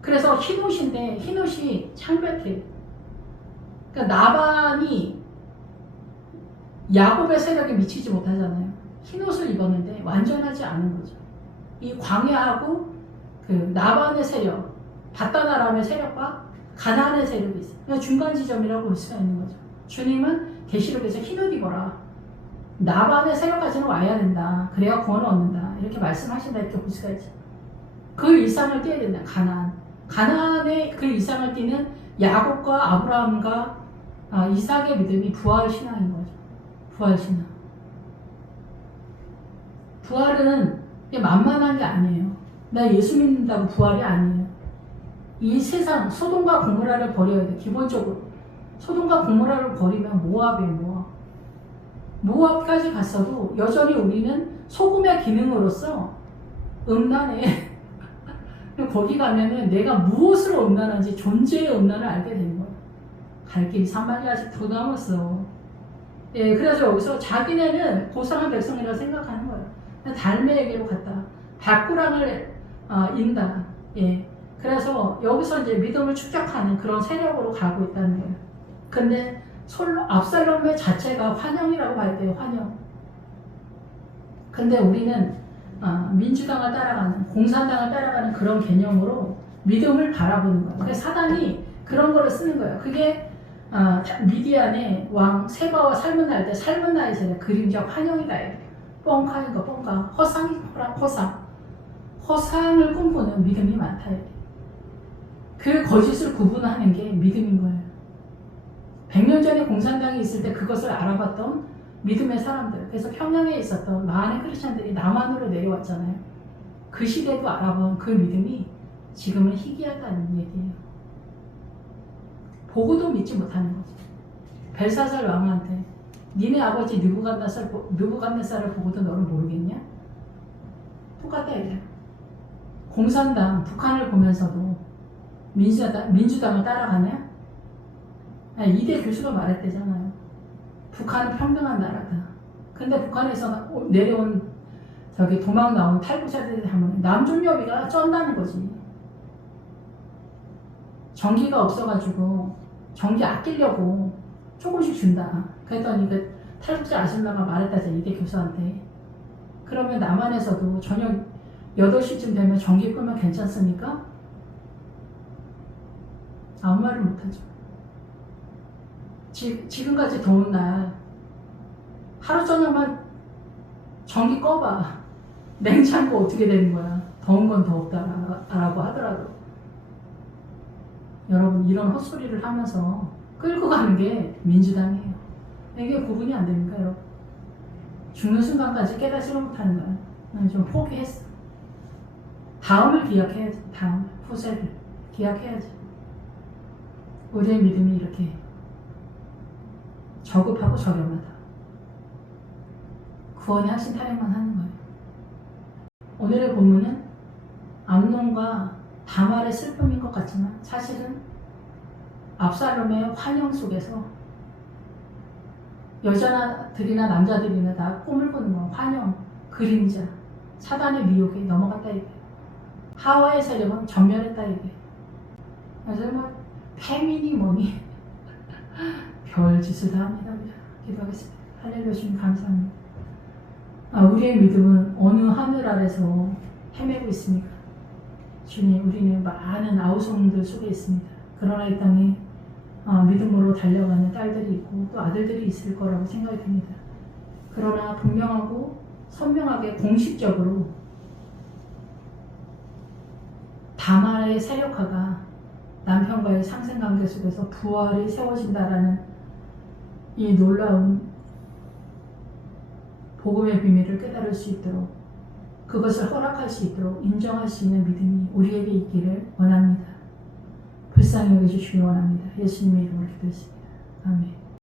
그래서 흰옷인데 흰옷이 창백해. 그러니까 나반이 야곱의 세력에 미치지 못하잖아요. 흰옷을 입었는데 완전하지 않은 거죠. 이 광야하고 그 나반의 세력, 바다나람의 세력과 가나안의 세력이 있어요. 그러니까 중간 지점이라고 볼 수가 있는 거죠. 주님은 계시록에서 흰옷 입어라. 나반의 세력까지는 와야 된다. 그래야 구원을 얻는다. 이렇게 말씀하신다. 이렇게 볼 수가 있죠. 그 일상을 띄어야 된다. 가나안의 그 일상을 띠는 야곱과 아브라함과 이삭의 믿음이 부활 신앙인 거죠. 부활 신앙. 부활은 만만한 게 아니에요. 나 예수 믿는다고 부활이 아니에요. 이 세상 소돔과 고모라를 버려야 돼. 기본적으로 소돔과 고모라를 버리면 모압이에요. 모압까지 갔어도 여전히 우리는 소금의 기능으로서 음란해. 거기 가면은 내가 무엇으로 음란한지 존재의 음란을 알게 되는 거예요. 갈 길이 산만이 아직 더 남았어. 예, 그래서 여기서 자기네는 고상한 백성이라고 생각하는 거예요. 달메에게로 갔다. 박구랑을 인다. 예. 그래서 여기서 이제 믿음을 축적하는 그런 세력으로 가고 있다는 거예요. 근데 압살롬의 자체가 환영이라고 봐야 돼요. 환영. 근데 우리는 민주당을 따라가는, 공산당을 따라가는 그런 개념으로 믿음을 바라보는 거예요. 그래서 사단이 그런 거를 쓰는 거예요. 그게 미디안의 왕 세바와 삶은 날 때 삶은 날이잖아요. 그림자 환영이다. 뻥카인 거 뻥카. 허상이라 허상. 허상을 꿈꾸는 믿음이 많다. 그 거짓을 구분하는 게 믿음인 거예요. 100년 전에 공산당이 있을 때 그것을 알아봤던 믿음의 사람들. 그래서 평양에 있었던 많은 크리스찬들이 남한으로 내려왔잖아요. 그 시대도 알아본 그 믿음이 지금은 희귀하다는 얘기예요. 보고도 믿지 못하는 거죠. 벨사살 왕한테 니네 아버지 느부갓네살을 보고도 너를 모르겠냐? 똑같다 이래. 공산당 북한을 보면서도 민주당을 따라가냐? 이대 교수가 말했대잖아요. 북한은 평등한 나라다. 근데 북한에서 내려온 도망 나온 탈북자들이 하면 남존여비가 쩐다는 거지. 전기가 없어가지고 전기 아끼려고 조금씩 준다. 그랬더니 그 탈북자 아줌마가 말했다죠. 이대 교수한테. 그러면 남한에서도 저녁 8시쯤 되면 전기 끄면 괜찮습니까? 아무 말을 못하죠. 지금까지 더운 날 하루 저녁만 전기 꺼봐. 냉장고 어떻게 되는 거야. 더운 건 더웠다라고 하더라도. 여러분 이런 헛소리를 하면서 끌고 가는 게 민주당이에요. 이게 구분이 안 됩니까 여러분? 죽는 순간까지 깨닫지 못하는 거야. 나는 좀 포기했어. 다음을 기약해야지. 다음 후세를 기약해야지. 우리의 믿음이 이렇게 저급하고 저렴하다. 구원의 확신 타령만 하는 거예요. 오늘의 본문은 암논과 다말의 슬픔인 것 같지만 사실은 압살롬의 환영 속에서 여자들이나 남자들이나 다 꿈을 꾸는 건 환영, 그림자, 사단의 미혹에 넘어갔다 이게. 하와의 세력은 전멸했다 이게. 그래서 페미니 뭐니 별짓을 다 합니다. 기도하겠습니다. 할렐루야. 주님 감사합니다. 우리의 믿음은 어느 하늘 아래서 헤매고 있습니까? 주님, 우리는 많은 아우성들 속에 있습니다. 그러나 이 땅에 믿음으로 달려가는 딸들이 있고 또 아들들이 있을 거라고 생각이 듭니다. 그러나 분명하고 선명하게 공식적으로 다말의 세력화가 남편과의 상생관계 속에서 부활이 세워진다라는 이 놀라운 복음의 비밀을 깨달을 수 있도록 그것을 허락할 수 있도록 인정할 수 있는 믿음이 우리에게 있기를 원합니다. 불쌍히 여겨주시기 원합니다. 예수님의 이름으로 기도했습니다. 아멘.